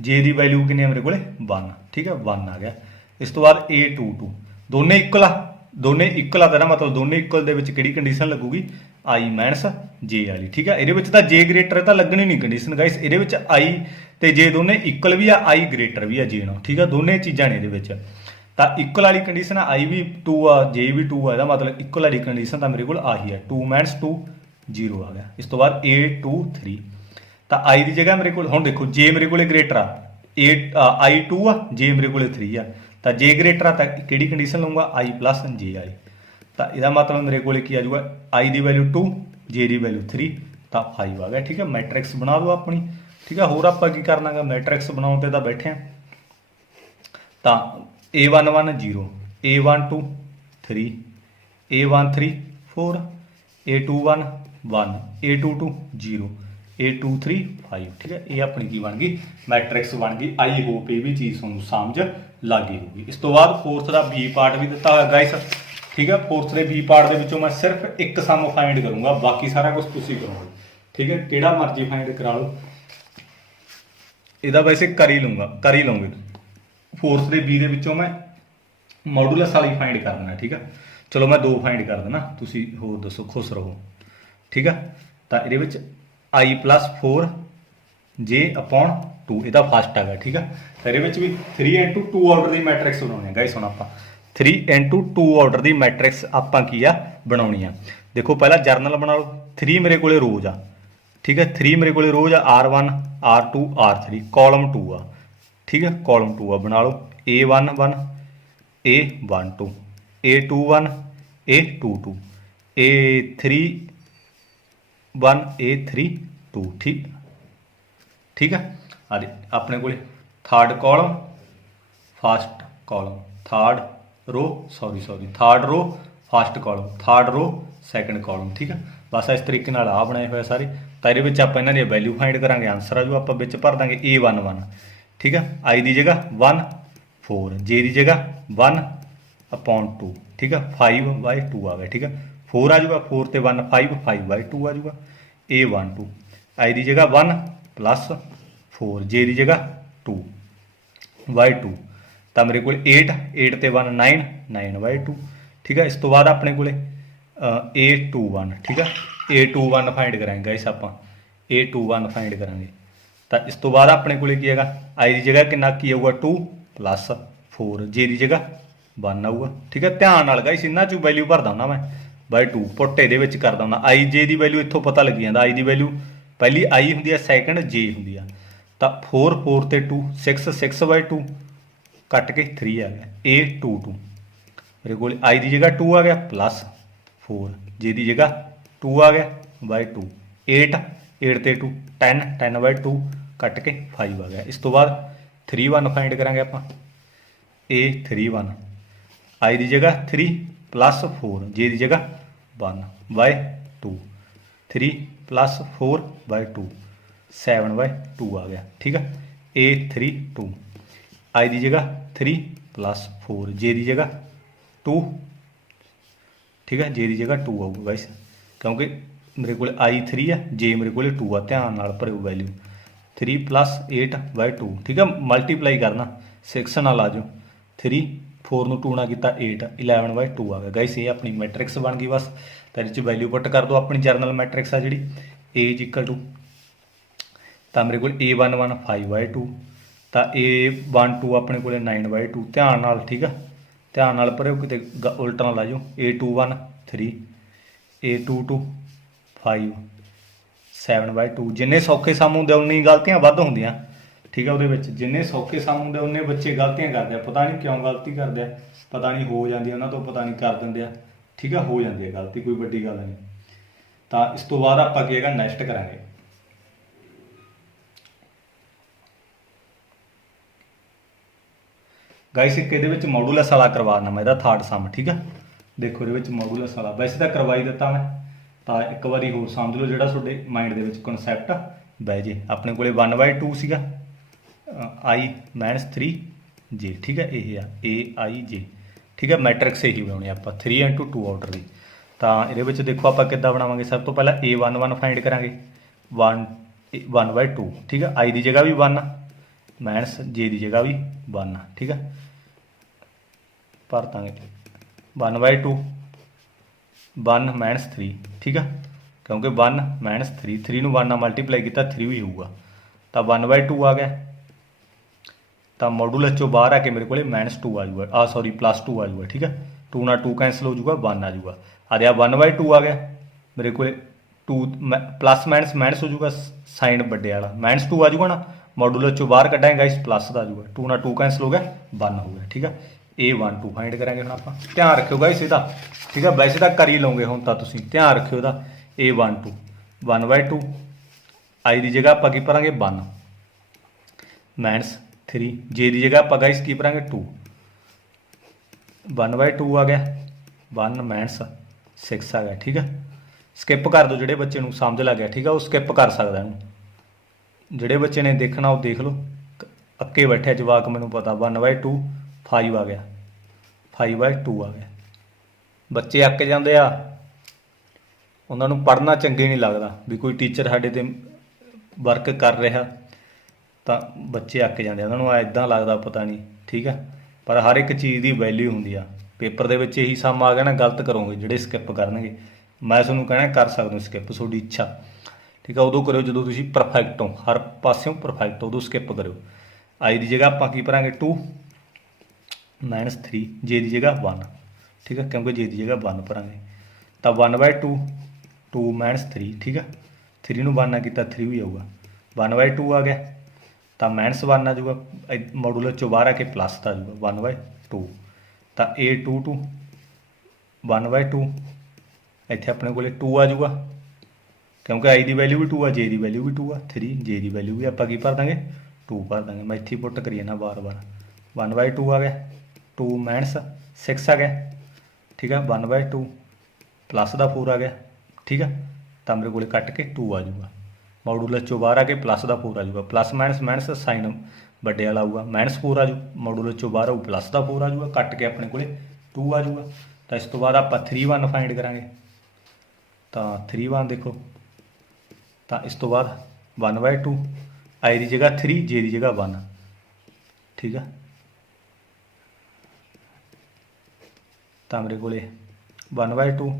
J ਦੀ ਵੈਲਿਊ ਕਿੰਨੀ ਆ ਮੇਰੇ ਕੋਲੇ 1। ਠੀਕ ਆ, 1 ਆ ਗਿਆ। ਇਸ ਤੋਂ ਬਾਅਦ A22, ਦੋਨੇ ਇਕੁਅਲ ਆ, ਦੋਨੇ ਇਕੁਅਲ ਆ, ਤਾਂ ਮਤਲਬ ਦੋਨੇ ਇਕੁਅਲ ਦੇ ਵਿੱਚ ਕਿਹੜੀ ਕੰਡੀਸ਼ਨ ਲੱਗੂਗੀ, I ਮਾਈਨਸ J ਵਾਲੀ। ਠੀਕ ਆ, ਇਹਦੇ ਵਿੱਚ ਤਾਂ J ਗ੍ਰੇਟਰ ਤਾਂ ਲੱਗਣੀ ਨਹੀਂ ਕੰਡੀਸ਼ਨ ਗਾਇਸ। ਇਹਦੇ ਵਿੱਚ I ਤੇ J ਦੋਨੇ ਇਕੁਅਲ ਵੀ ਆ, I ਗ੍ਰੇਟਰ ਵੀ ਆ J ਨਾਲ। ਠੀਕ ਆ, ਦੋਨੇ ਚੀਜ਼ਾਂ ਨੇ ਇਹਦੇ ਵਿੱਚ। ਤਾਂ ਇਕੁਅਲ ਵਾਲੀ ਕੰਡੀਸ਼ਨ ਆ, I ਵੀ 2 ਆ J ਵੀ 2 ਆ, ਇਹਦਾ ਮਤਲਬ ਇਕੁਅਲ ਵਾਲੀ ਕੰਡੀਸ਼ਨ ਤਾਂ ਮੇਰੇ ਕੋਲ ਆਹੀ ਆ, 2 ਮਾਈਨਸ 2 0 ਆ ਗਿਆ। ਇਸ ਤੋਂ ਬਾਅਦ A23, ਤਾਂ I ਦੀ ਜਗ੍ਹਾ ਮੇਰੇ ਕੋਲ ਹੁਣ ਦੇਖੋ J ਮੇਰੇ ਕੋਲੇ ਗ੍ਰੇਟਰ ਆ, I2 ਆ, J ਮੇਰੇ ਕੋਲੇ 3 ਆ। ਤਾਂ J ਗ੍ਰੇਟਰ ਆ, ਤਾਂ ਕਿਹੜੀ ਕੰਡੀਸ਼ਨ ਲਊਂਗਾ, I ਪਲੱਸ J ਵਾਲੀ। ਤਾਂ ਇਹਦਾ ਮਤਲਬ ਮੇਰੇ ਕੋਲੇ ਕੀ ਆ ਜਾਊਗਾ, I the value 2, J the value 3, ਤਾਂ 5 ਆ ਗਿਆ। ਠੀਕ ਹੈ, ਮੈਟ੍ਰਿਕਸ ਬਣਾ ਦਿਓ ਆਪਣੀ। ਠੀਕ ਹੈ, ਹੋਰ ਆਪਾਂ ਕੀ ਕਰਨਾਗਾ, ਮੈਟ੍ਰਿਕਸ ਬਣਾਉਣ ਤੇ ਤਾਂ ਬੈਠੇ ਆ। ਤਾਂ A11 0, A12 3, A13 4, A21 1, A22 0, A23 5। ਠੀਕ ਹੈ, ਇਹ ਆਪਣੀ ਕੀ ਬਣ ਗਈ, ਮੈਟ੍ਰਿਕਸ ਬਣ ਗਈ। ਆਈ ਹੋਪ ਇਹ ਵੀ ਚੀਜ਼ ਤੁਹਾਨੂੰ ਸਮਝ ਲੱਗ ਗਈ ਹੋਊਗੀ। ਇਸ ਤੋਂ ਬਾਅਦ ਫੋਰਥ ਦਾ B ਪਾਰਟ ਵੀ ਦਿੱਤਾ ਹੋਇਆ ਗਾਇਸ। ਠੀਕ ਹੈ, ਫੋਰਥ ਦੇ B ਪਾਰਟ ਦੇ ਵਿੱਚੋਂ ਮੈਂ ਸਿਰਫ ਇੱਕ ਸਮ ਫਾਈਂਡ ਕਰੂੰਗਾ, ਬਾਕੀ ਸਾਰਾ ਕੁਝ ਤੁਸੀਂ ਕਰੋਗੇ। ਠੀਕ ਹੈ, ਕਿਹੜਾ ਮਰਜ਼ੀ ਫਾਈਂਡ ਕਰਾ ਲਓ, ਇਹਦਾ ਵੈਸੇ ਕਰ ਹੀ ਲਵਾਂਗੇ। ਫੋਰਥ ਦੇ B ਦੇ ਵਿੱਚੋਂ ਮੈਂ ਮੋਡੂਲਸ ਵਾਲੀ ਫਾਈਂਡ ਕਰ ਦੇਣਾ। ਠੀਕ ਆ, ਚਲੋ ਮੈਂ 2 ਫਾਈਂਡ ਕਰ ਦੇਣਾ, ਤੁਸੀਂ ਹੋਰ ਦੱਸੋ, ਖੁਸ਼ ਰਹੋ। ਠੀਕ ਆ, ਤਾਂ ਇਹਦੇ ਵਿੱਚ I ਪਲੱਸ 4 J ਅਪੋਨ 2 ਇਹਦਾ ਫਸਟ ਹੈਗਾ। ਠੀਕ ਆ, ਤਾਂ ਇਹਦੇ ਵਿੱਚ ਵੀ 3x2 ਆਰਡਰ ਦੀ ਮੈਟ੍ਰਿਕਸ ਬਣਾਉਣੀ ਹੈ ਗਾਇਸ। ਹੁਣ ਆਪਾਂ 3x2 ਆਰਡਰ ਦੀ ਮੈਟ੍ਰਿਕਸ ਆਪਾਂ ਕੀ ਆ ਬਣਾਉਣੀ ਆ। ਦੇਖੋ ਪਹਿਲਾਂ ਜਰਨਲ ਬਣਾ ਲਓ। 3 ਮੇਰੇ ਕੋਲੇ ਰੋਜ਼ ਆ। ਠੀਕ ਹੈ, 3 ਮੇਰੇ ਕੋਲੇ ਰੋਜ਼ ਆ, R1 R2 R3, ਕਾਲਮ 2 ਆ। ਠੀਕ ਹੈ, ਕਾਲਮ 2 ਆ, ਬਣਾ ਲਓ। A11 A12 A21 A22 A31 A32। ਠੀਕ ਹੈ, ਆ ਆਪਣੇ ਕੋਲੇ third column, first column, third ਰੋ ਫਸਟ ਕਾਲਮ, ਥਰਡ ਰੋ ਸੈਕੰਡ ਕਾਲਮ। ਠੀਕ ਹੈ, ਬਸ ਇਸ ਤਰੀਕੇ ਨਾਲ ਆ ਬਣਾਏ ਹੋਏ ਸਾਰੇ। ਤਾਂ ਇਹਦੇ ਵਿੱਚ ਆਪਾਂ ਇਹਨਾਂ ਦੀ ਵੈਲਿਊ ਫਾਈਂਡ ਕਰਾਂਗੇ, ਆਨਸਰ ਆ ਜੋ ਆਪਾਂ ਵਿੱਚ ਭਰ ਦਾਂਗੇ A11। ਠੀਕ ਹੈ, I ਦੀ ਜਗ੍ਹਾ 1 4, J ਦੀ ਜਗ੍ਹਾ 1 ਅਪੋਨ 2। ਠੀਕ ਹੈ, 5/2 ਆ ਗਿਆ। ਠੀਕ ਹੈ, 4 ਆ ਜਾਊਗਾ, 4 ਤੇ 1 5/2 ਆ ਜਾਊਗਾ। A12 I ਦੀ ਜਗ੍ਹਾ 1 ਪਲੱਸ 4, J ਦੀ ਜਗ੍ਹਾ 2/2। ਤਾਂ ਮੇਰੇ ਕੋਲ 8 ਤੇ 1 9/2। ਠੀਕ ਹੈ, ਇਸ ਤੋਂ ਬਾਅਦ ਆਪਣੇ ਕੋਲੇ A21। ਠੀਕ ਹੈ, A21 ਫਾਈਂਡ ਕਰਾਂਗੇ ਗਾਇਸ ਆਪਾਂ। A21 ਫਾਈਂਡ ਕਰਾਂਗੇ। ਤਾਂ ਇਸ ਤੋਂ ਬਾਅਦ ਆਪਣੇ ਕੋਲੇ ਕੀ ਹੈਗਾ, आई ਦੀ ਜਗ੍ਹਾ ਕਿੰਨਾ ਕੀ ਆਊਗਾ 2 + 4, जे ਦੀ ਜਗ੍ਹਾ 1 ਆਊਗਾ। ਠੀਕ ਹੈ, ਧਿਆਨ ਨਾਲ ਗਾਇਸ ਇਹਨਾਂ 'ਚੋਂ ਵੈਲਿਊ ਭਰਦਾ ਹੁੰਦਾ ਮੈਂ ਬਾਈ 2 ਪੁੱਟ ਇਹਦੇ ਵਿੱਚ ਕਰਦਾ ਹੁੰਦਾ। आई जे ਦੀ ਵੈਲਿਊ ਇੱਥੋਂ ਪਤਾ ਲੱਗੀ ਜਾਂਦਾ। आई ਦੀ ਵੈਲਿਊ ਪਹਿਲੀ आई ਹੁੰਦੀ ਆ, ਸੈਕੰਡ जे ਹੁੰਦੀ ਆ। ਤਾਂ 4 4 ਤੇ 2 6 6/2 ਕੱਟ ਕੇ 3 ਆ ਗਿਆ, A 2 2 ਮੇਰੇ ਕੋਲ आई ਦੀ ਜਗ੍ਹਾ 2 ਆ ਗਿਆ +4, जे ਦੀ ਜਗ੍ਹਾ 2 ਆ ਗਿਆ /2, 8 8 ਤੇ 2 10 10/2 ਕੱਟ ਕੇ 5 ਆ ਗਿਆ। ਇਸ ਤੋਂ ਬਾਅਦ 3 1 ਫਾਈਂਡ ਕਰਾਂਗੇ ਆਪਾਂ, A 3 1, आई ਦੀ ਜਗ੍ਹਾ 3 +4, जे ਦੀ ਜਗ੍ਹਾ 1/2, 3 +4/2 7/2 ਆ ਗਿਆ। ਠੀਕ ਹੈ, A 3 2, आई ਦੀ ਜਗ੍ਹਾ 3 +4, जे ਦੀ ਜਗ੍ਹਾ 2, ਠੀਕ ਹੈ, जे ਦੀ ਜਗ੍ਹਾ 2 ਆਊਗਾ ਗਾਇਸ, ਕਿਉਂਕਿ ਮੇਰੇ ਕੋਲ आई 3 ਆ, जे ਮੇਰੇ ਕੋਲ 2 ਆ। ਧਿਆਨ ਨਾਲ ਭਰਿਓ ਵੈਲਿਊ 3 + 8/2। ਠੀਕ ਹੈ, ਮਲਟੀਪਲਾਈ ਕਰਨਾ 6 ਨਾਲ ਆ ਜਾਓ, 3 4 ਨੂੰ 2 ਨਾਲ ਕੀਤਾ 8 11/2 ਆ ਗਿਆ ਗਾਇਸ। ਇਹ ਆਪਣੀ ਮੈਟ੍ਰਿਕਸ ਬਣ ਗਈ ਬਸ। ਤਾਂ ਇਹਦੇ 'ਚ ਵੈਲਿਊ ਪੁੱਟ ਕਰ ਦਿਓ ਆਪਣੀ ਜਰਨਲ ਮੈਟ੍ਰਿਕਸ ਆ ਜਿਹੜੀ A = ਤਾਂ ਮੇਰੇ ਕੋਲ A1 1 5/2, ਤਾਂ A1 2 ਆਪਣੇ ਕੋਲ 9/2। ਧਿਆਨ ਨਾਲ, ਠੀਕ ਆ, ਧਿਆਨ ਨਾਲ ਭਰਿਓ ਕਿਤੇ ਉਲਟਾ ਨਾ ਲਾ ਜਾਓ। A21 3, A22 5 7/2। ਜਿੰਨੇ ਸੌਖੇ ਸਮ ਹੁੰਦੇ ਉਨੀ ਗਲਤੀਆਂ ਵੱਧ ਹੁੰਦੀਆਂ। ਠੀਕ ਹੈ, ਉਹਦੇ ਵਿੱਚ ਜਿੰਨੇ ਸੌਖੇ ਸਮ ਹੁੰਦੇ ਉਨੇ ਬੱਚੇ ਗਲਤੀਆਂ ਕਰਦੇ ਆ। ਪਤਾ ਨਹੀਂ ਕਿਉਂ ਗਲਤੀ ਕਰਦੇ ਆ, ਪਤਾ ਨਹੀਂ ਹੋ ਜਾਂਦੀ ਉਹਨਾਂ ਤੋਂ, ਪਤਾ ਨਹੀਂ ਕਰ ਦਿੰਦੇ ਆ। ਠੀਕ ਆ, ਹੋ ਜਾਂਦੀ ਹੈ ਗਲਤੀ, ਕੋਈ ਵੱਡੀ ਗੱਲ ਨਹੀਂ। ਤਾਂ ਇਸ ਤੋਂ ਬਾਅਦ ਆਪਾਂ ਕੀ ਹੈਗਾ ਨੈਕਸਟ ਕਰਾਂਗੇ। ਗਾਇਸ ਇੱਕ ਇਹਦੇ ਵਿੱਚ ਮੋਡੂਲਸ ਵਾਲਾ ਕਰਵਾ ਦੇਣਾ ਮੈਂ, ਇਹਦਾ ਥਰਡ ਸਮ। ਠੀਕ ਆ, ਦੇਖੋ ਇਹਦੇ ਵਿੱਚ ਮੋਡੂਲਸ ਵਾਲਾ ਵੈਸੇ ਤਾਂ ਕਰਵਾ ਹੀ ਦਿੱਤਾ ਮੈਂ, ਤਾਂ ਇੱਕ ਵਾਰੀ ਹੋਰ ਸਮਝ ਲਓ ਜਿਹੜਾ ਤੁਹਾਡੇ ਮਾਈਂਡ ਦੇ ਵਿੱਚ ਕਨਸੈਪਟ ਬਹਿ ਜੇ। ਆਪਣੇ ਕੋਲੇ 1/2 ਸੀਗਾ, I - 3 J। ਠੀਕ ਹੈ, ਇਹ ਆ AIJ। ਠੀਕ ਹੈ, ਮੈਟ੍ਰਿਕਸ ਇਹੀ ਬਣਾਉਣੀ ਆਪਾਂ 3 × 2 ਆਰਡਰ ਦੀ। ਤਾਂ ਇਹਦੇ ਵਿੱਚ ਦੇਖੋ ਆਪਾਂ ਕਿੱਦਾਂ ਬਣਾਵਾਂਗੇ। ਸਭ ਤੋਂ ਪਹਿਲਾਂ A1 1 ਫਾਈਂਡ ਕਰਾਂਗੇ, 1/2। ਠੀਕ ਹੈ, I ਦੀ ਜਗ੍ਹਾ ਵੀ 1 - J ਦੀ ਜਗ੍ਹਾ ਵੀ 1। ਠੀਕ ਹੈ, ਭਰ ਦਾਂਗੇ 1/2 1 - 3। ਠੀਕ ਆ, ਕਿਉਂਕਿ 1 - 3 3 ਨੂੰ 1 ਨਾਲ ਮਲਟੀਪਲਾਈ ਕੀਤਾ 3 ਵੀ ਹੋਊਗਾ। ਤਾਂ 1/2 ਆ ਗਿਆ। ਤਾਂ ਮੋਡੂਲਸ ਚੋਂ ਬਾਹਰ ਆ ਕੇ ਮੇਰੇ ਕੋਲੇ -2 ਆ ਜਾਊਗਾ, ਸੌਰੀ +2 ਆ ਜਾਊਗਾ। ਠੀਕ ਆ, 2 ਨਾਲ 2 ਕੈਂਸਲ ਹੋ ਜਾਊਗਾ, 1 ਆ ਜਾਊਗਾ। ਆ ਰਿਹਾ 1/2 ਆ ਗਿਆ ਮੇਰੇ ਕੋਲੇ, 2 ਪਲੱਸ ਮਾਈਨਸ ਹੋ ਜਾਊਗਾ, ਸਾਈਨ ਵੱਡੇ ਵਾਲਾ -2 ਆ ਜਾਊਗਾ ਨਾ। ਮੋਡੂਲਸ ਚੋਂ ਬਾਹਰ ਕੱਢਾਂਗੇ ਗਾਇਸ ਪਲੱਸ ਦਾ ਆ ਜਾਊਗਾ, 2 ਨਾਲ 2 ਕੈਂਸਲ ਹੋ ਗਿਆ, 1 ਹੋ ਗਿਆ। ਠੀਕ ਆ, A1 2 ਫਾਈਂਡ ਕਰਾਂਗੇ ਹੁਣ ਆਪਾਂ। ਧਿਆਨ ਰੱਖਿਓ ਗਾਇਸ ਇਹਦਾ। ਠੀਕ ਆ, ਵੈਸੇ ਤਾਂ ਕਰ ਹੀ ਲਓਗੇ ਹੁਣ ਤਾਂ ਤੁਸੀਂ, ਧਿਆਨ ਰੱਖਿਓ ਇਹਦਾ। A1 2 1/2, I ਦੀ ਜਗ੍ਹਾ ਆਪਾਂ ਕੀ ਭਰਾਂਗੇ 1 - 3, J ਦੀ ਜਗ੍ਹਾ ਆਪਾਂ ਗਾਇਸ ਕੀ ਭਰਾਂਗੇ 2। 1/2 ਆ ਗਿਆ, 1 - 6 ਆ ਗਿਆ। ਠੀਕ ਆ, ਸਕਿਪ ਕਰ ਦਿਓ ਜਿਹੜੇ ਬੱਚੇ ਨੂੰ ਸਮਝ ਲੱਗ ਗਿਆ। ਠੀਕ ਆ, ਉਹ ਸਕਿਪ ਕਰ ਸਕਦਾ ਇਹਨੂੰ। ਜਿਹੜੇ ਬੱਚੇ ਨੇ ਦੇਖਣਾ ਉਹ ਦੇਖ ਲਓ, ਅੱਕੇ ਬੈਠਿਆ ਜਵਾਕ, ਮੈਨੂੰ ਪਤਾ। 1/2 5 ਆ ਗਿਆ, 5/2 ਆ ਗਿਆ। ਬੱਚੇ ਅੱਕ ਜਾਂਦੇ ਆ, ਉਹਨਾਂ ਨੂੰ ਪੜ੍ਹਨਾ ਚੰਗੇ ਨਹੀਂ ਲੱਗਦਾ ਵੀ ਕੋਈ ਟੀਚਰ ਸਾਡੇ 'ਤੇ ਵਰਕ ਕਰ ਰਿਹਾ, ਤਾਂ ਬੱਚੇ ਅੱਕ ਜਾਂਦੇ ਆ, ਉਹਨਾਂ ਨੂੰ ਇੱਦਾਂ ਲੱਗਦਾ ਪਤਾ ਨਹੀਂ। ਠੀਕ ਆ, ਪਰ ਹਰ ਇੱਕ ਚੀਜ਼ ਦੀ ਵੈਲਿਊ ਹੁੰਦੀ ਆ। ਪੇਪਰ ਦੇ ਵਿੱਚ ਇਹੀ ਸਮ ਆ ਗਿਆ ਨਾ, ਗਲਤ ਕਰੋਗੇ ਜਿਹੜੇ ਸਕਿਪ ਕਰਨਗੇ। ਮੈਂ ਤੁਹਾਨੂੰ ਕਹਿਣਾ ਕਰ ਸਕਦੇ ਹੋ ਸਕਿਪ, ਤੁਹਾਡੀ ਇੱਛਾ। ਠੀਕ ਆ, ਉਦੋਂ ਕਰਿਓ ਜਦੋਂ ਤੁਸੀਂ ਪਰਫੈਕਟ ਹੋ, ਹਰ ਪਾਸਿਓਂ ਪਰਫੈਕਟ ਹੋ, ਉਦੋਂ ਸਕਿਪ ਕਰਿਓ। I ਦੀ ਜਗ੍ਹਾ ਆਪਾਂ ਕੀ ਭਰਾਂਗੇ 2 - 3, J ਦੀ ਜਗ੍ਹਾ 1। ਠੀਕ ਆ, ਕਿਉਂਕਿ J ਦੀ ਜਗ੍ਹਾ 1 ਭਰਾਂਗੇ। ਤਾਂ 1/2 2 - 3। ਠੀਕ ਆ, 3 ਨੂੰ 1 ਨਾਲ ਕੀਤਾ 3 ਵੀ ਆਊਗਾ, 1/2 ਆ ਗਿਆ। ਤਾਂ -1 ਆ ਜਾਊਗਾ, ਮੋਡੂਲਸ ਚੋਂ ਬਾਹਰ ਆ ਕੇ ਪਲੱਸ ਦਾ ਆ ਜਾਊਗਾ 1/2। ਤਾਂ A22 1/2, ਇੱਥੇ ਆਪਣੇ ਕੋਲੇ 2 ਆ ਜਾਊਗਾ, ਕਿਉਂਕਿ I ਦੀ ਵੈਲਿਊ ਵੀ 2 ਆ, J ਦੀ ਵੈਲਿਊ ਵੀ 2 ਆ, 3 J ਦੀ ਵੈਲਿਊ ਵੀ ਆਪਾਂ ਕੀ ਭਰ ਦਾਂਗੇ 2 ਭਰ ਦਾਂਗੇ। ਮੈਂ ਇੱਥੇ ਪੁੱਟ ਕਰੀ ਜਾਣਾ ਬਾਰ-ਬਾਰ। 1/2 ਆ ਗਿਆ, 2 - 6 ਆ ਗਿਆ। ਠੀਕ ਆ, 1/2 ਪਲੱਸ ਦਾ 4 ਆ ਗਿਆ। ਠੀਕ ਆ, ਤਾਂ ਮੇਰੇ ਕੋਲੇ ਕੱਟ ਕੇ 2 ਆ ਜਾਊਗਾ। ਮੋਡੂਲਸ ਚੋਂ ਬਾਹਰ ਆ ਕੇ ਪਲੱਸ ਦਾ 4 ਆ ਜਾਊਗਾ, ਪਲੱਸ ਮਾਈਨਸ ਸਾਈਨ ਵੱਡੇ ਵਾਲਾ ਆਊਗਾ, -4 ਆ ਜਾਊ। ਮੋਡੂਲਸ ਚੋਂ ਬਾਹਰ ਆਊ, ਪਲੱਸ ਦਾ 4 ਆ ਜਾਊਗਾ, ਕੱਟ ਕੇ ਆਪਣੇ ਕੋਲੇ 2 ਆ ਜਾਊਗਾ। ਤਾਂ ਇਸ ਤੋਂ ਬਾਅਦ ਆਪਾਂ 3 1 ਫਾਈਂਡ ਕਰਾਂਗੇ। ਤਾਂ 3 1 ਦੇਖੋ, ਤਾਂ ਇਸ ਤੋਂ ਬਾਅਦ 1/2, I ਦੀ ਜਗ੍ਹਾ 3, J ਦੀ ਜਗ੍ਹਾ 1। ਠੀਕ ਆ, ਤਾਂ ਮੇਰੇ ਕੋਲੇ 1/2,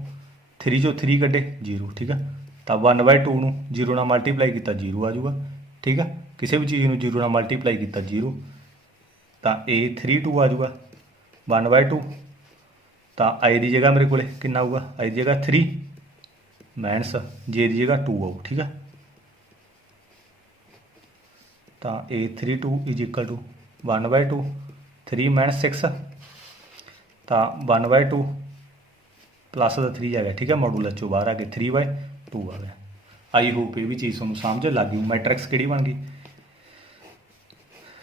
3 ਚੋਂ 3 ਕੱਢੇ 0। ਠੀਕ ਆ, ਤਾਂ 1/2 ਨੂੰ 0 ਨਾਲ ਮਲਟੀਪਲਾਈ ਕੀਤਾ 0 ਆ ਜਾਊਗਾ। ठीक है। किसी भी चीज़ ਨੂੰ 0 ਨਾਲ ਮਲਟੀਪਲਾਈ ਕੀਤਾ 0 ਤਾਂ A32 ਆ ਜਾਊਗਾ 1/2 ਤਾਂ I ਦੀ ਜਗ੍ਹਾ ਮੇਰੇ ਕੋਲੇ ਕਿੰਨਾ ਆਊਗਾ I ਦੀ ਜਗ੍ਹਾ 3 ਮਾਈਨਸ J ਦੀ ਜਗ੍ਹਾ 2 ਆਊ ਠੀਕ ਹੈ। ਤਾਂ A32 = 1/2 3 ਮਾਈਨਸ 6 ਤਾਂ 1/2 प्लस का 3 आ गया ठीक है। मॉडूलस चो बाहर आ गए 3/2 आ गया। आई होप ये भी चीज़ तुहानूं समझ लग गई। मैट्रिक्स किहड़ी बन गई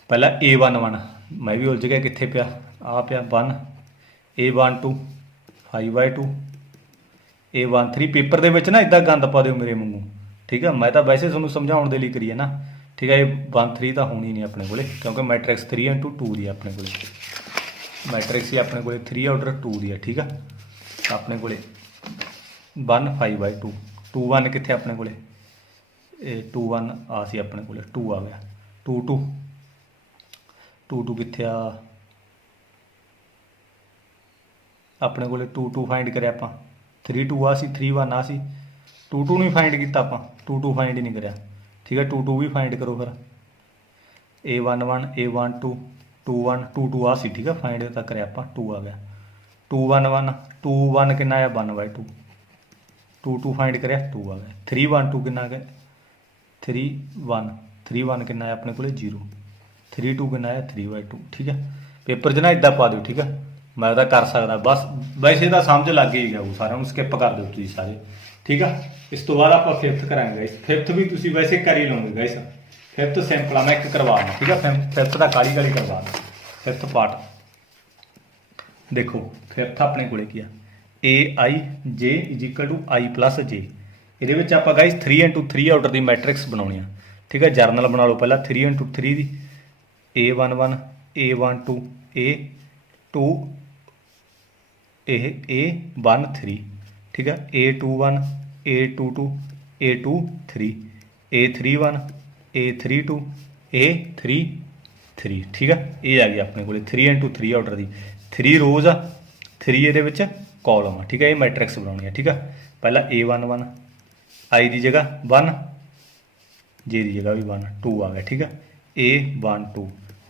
पहला A11 मैं भी उलझ गया कित्थे पिया आ पिया 1 A12 5/2 A13 पेपर दे विच ना इदां गंद पा दिओ मेरे वांगू ठीक है। मैं तो वैसे तुहानूं समझाउण दे लई करी है ना ठीक है। A13 तो होनी नहीं अपने कोले क्योंकि मैट्रिक्स 3/2 दी अपने कोले मैट्रिक्स ही अपने कोले 3 ऑर्डर 2 दी है ठीक है। अपने को 1 5/2 2 1 कितने अपने को 2 1 आ सी अपने को 2 आ गया 2 2 2 2 कितने आ अपने को 2 2 फाइंड करे आप 3 2 आ सी 3 1 आ सी 2 2 नहीं फाइंड किया आप 2 2 फाइंड ही नहीं कराया ठीक है। 2 2 भी फाइंड करो फिर A11 A12 2 1 2 2 आ सी ठीक है। फाइंड तो करे आप 2 आ गया 2 1 1 2 1 कितना आया 1/2 2 2 फाइंड करे 2 आ गया 3 1 2 कितना गया 3 1 3 1 कितना आया अपने को 0 3 2 कितना आया 3/2 ठीक है। पेपर च ना इदा पा दो ठीक है। मैं तो कर सकता बस वैसे तो समझ लग ही गया वो सारे स्किप कर दो तुम सारे ठीक है। इस तो बाद आप 5th करांगे गाइस 5th भी तुम वैसे कर ही लोगे गाइस 5th सिंपल आ मैं एक करवा दूँ ठीक है। 5th का काली काली करवा दूँ 5th पार्ट देखो 5th अपने को क्या AI J = I + J ये आप गाइस 3/3 ऑर्डर की मैट्रिक्स बनानी है ठीक है। जर्नल बना लो पहला 3/3 की A11 A12 A2 A13 ठीक है। A21 A22 A23 A31 A32 A33 ठीक है। ये आ गया अपने को 3/3 ऑर्डर की 3 रोज़ आ 3 ये कॉलम आ ठीक है। ये मैट्रिक्स बनानी है ठीक है। पहला A11 I की जगह 1 J की जगह भी 1 2 आ गया ठीक है। A12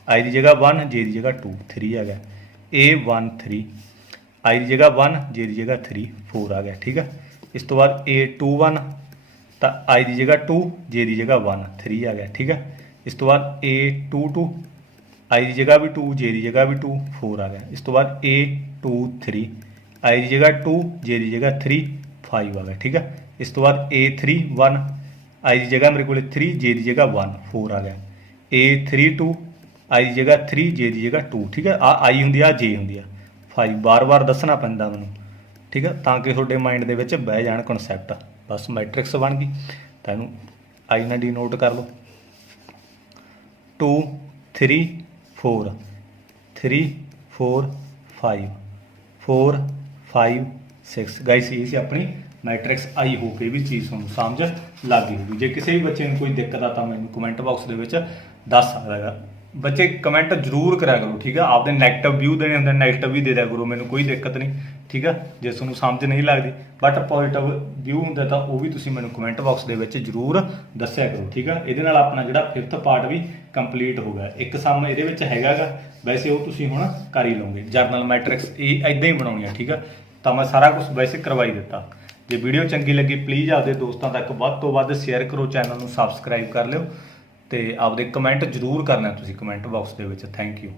I की जगह 1 J की जगह 2 3 आ गया। A13 I की जगह 1 J की जगह 3 4 आ गया ठीक है। इस तो बाद A21 तो I की जगह 2 J की जगह 1 3 आ गया ठीक है। इस तो बाद A22 I की जगह भी 2 J की जगह भी 2 4 आ गया। इस तो बाद A23 I की जगह 2 J की जगह 3 5 आ गया ठीक है। इस तो बाद A31 I की जगह मेरे को 3 J की जगह 1 4 आ गया। A32 I की जगह 3 J की जगह 2 ठीक है। आ I होंगी आ J होंगी 5 बार बार दसना पैंदा मैनूं ठीक है ताकि तुहाडे माइंड दे विच बह जाण कॉन्सैप्ट बस मैट्रिक्स बन गई। तैनूं I ना D नोट कर लो 2 3 4 3 4 5 4 5 6 गाइस ये सी अपनी मैट्रिक्स। आई होप ये भी चीज़ तुहानूं समझ लग गई होगी। जे किसी भी बच्चे कोई दिक्कत आ तो मैनूं कमेंट बॉक्स दे विच दस सकदा है। बच्चे कमेंट जरूर करा करो ठीक है। आपके नैगेटिव व्यू देने होंगे नैगेटिव भी दे दिया करो मैनूं कोई दिक्कत नहीं ठीक है। जे तुहानूं समझ नहीं लगती बट पॉजिटिव व्यू होंगे तो वह भी तुसीं मैनूं कमेंट बॉक्स दे विच जरूर दस्सिया करो ठीक है। ये अपना जिहड़ा 5th पार्ट भी कंप्लीट हो गया। एक सम ये हैगा गा वैसे वो तुसीं हुण कर ही लोगे। जरनल मैट्रिक्स ये इदां ही बनाउणी है ठीक है। तो मैं सारा कुछ वैसे करवाई दिता। जे वीडियो चंगी लगी प्लीज़ आपके दोस्तों तक वध तो वध शेयर करो चैनल नूं सबसक्राइब कर लिओ ते आपदे कमेंट जरूर करना तुसीं comment box they which. Thank you.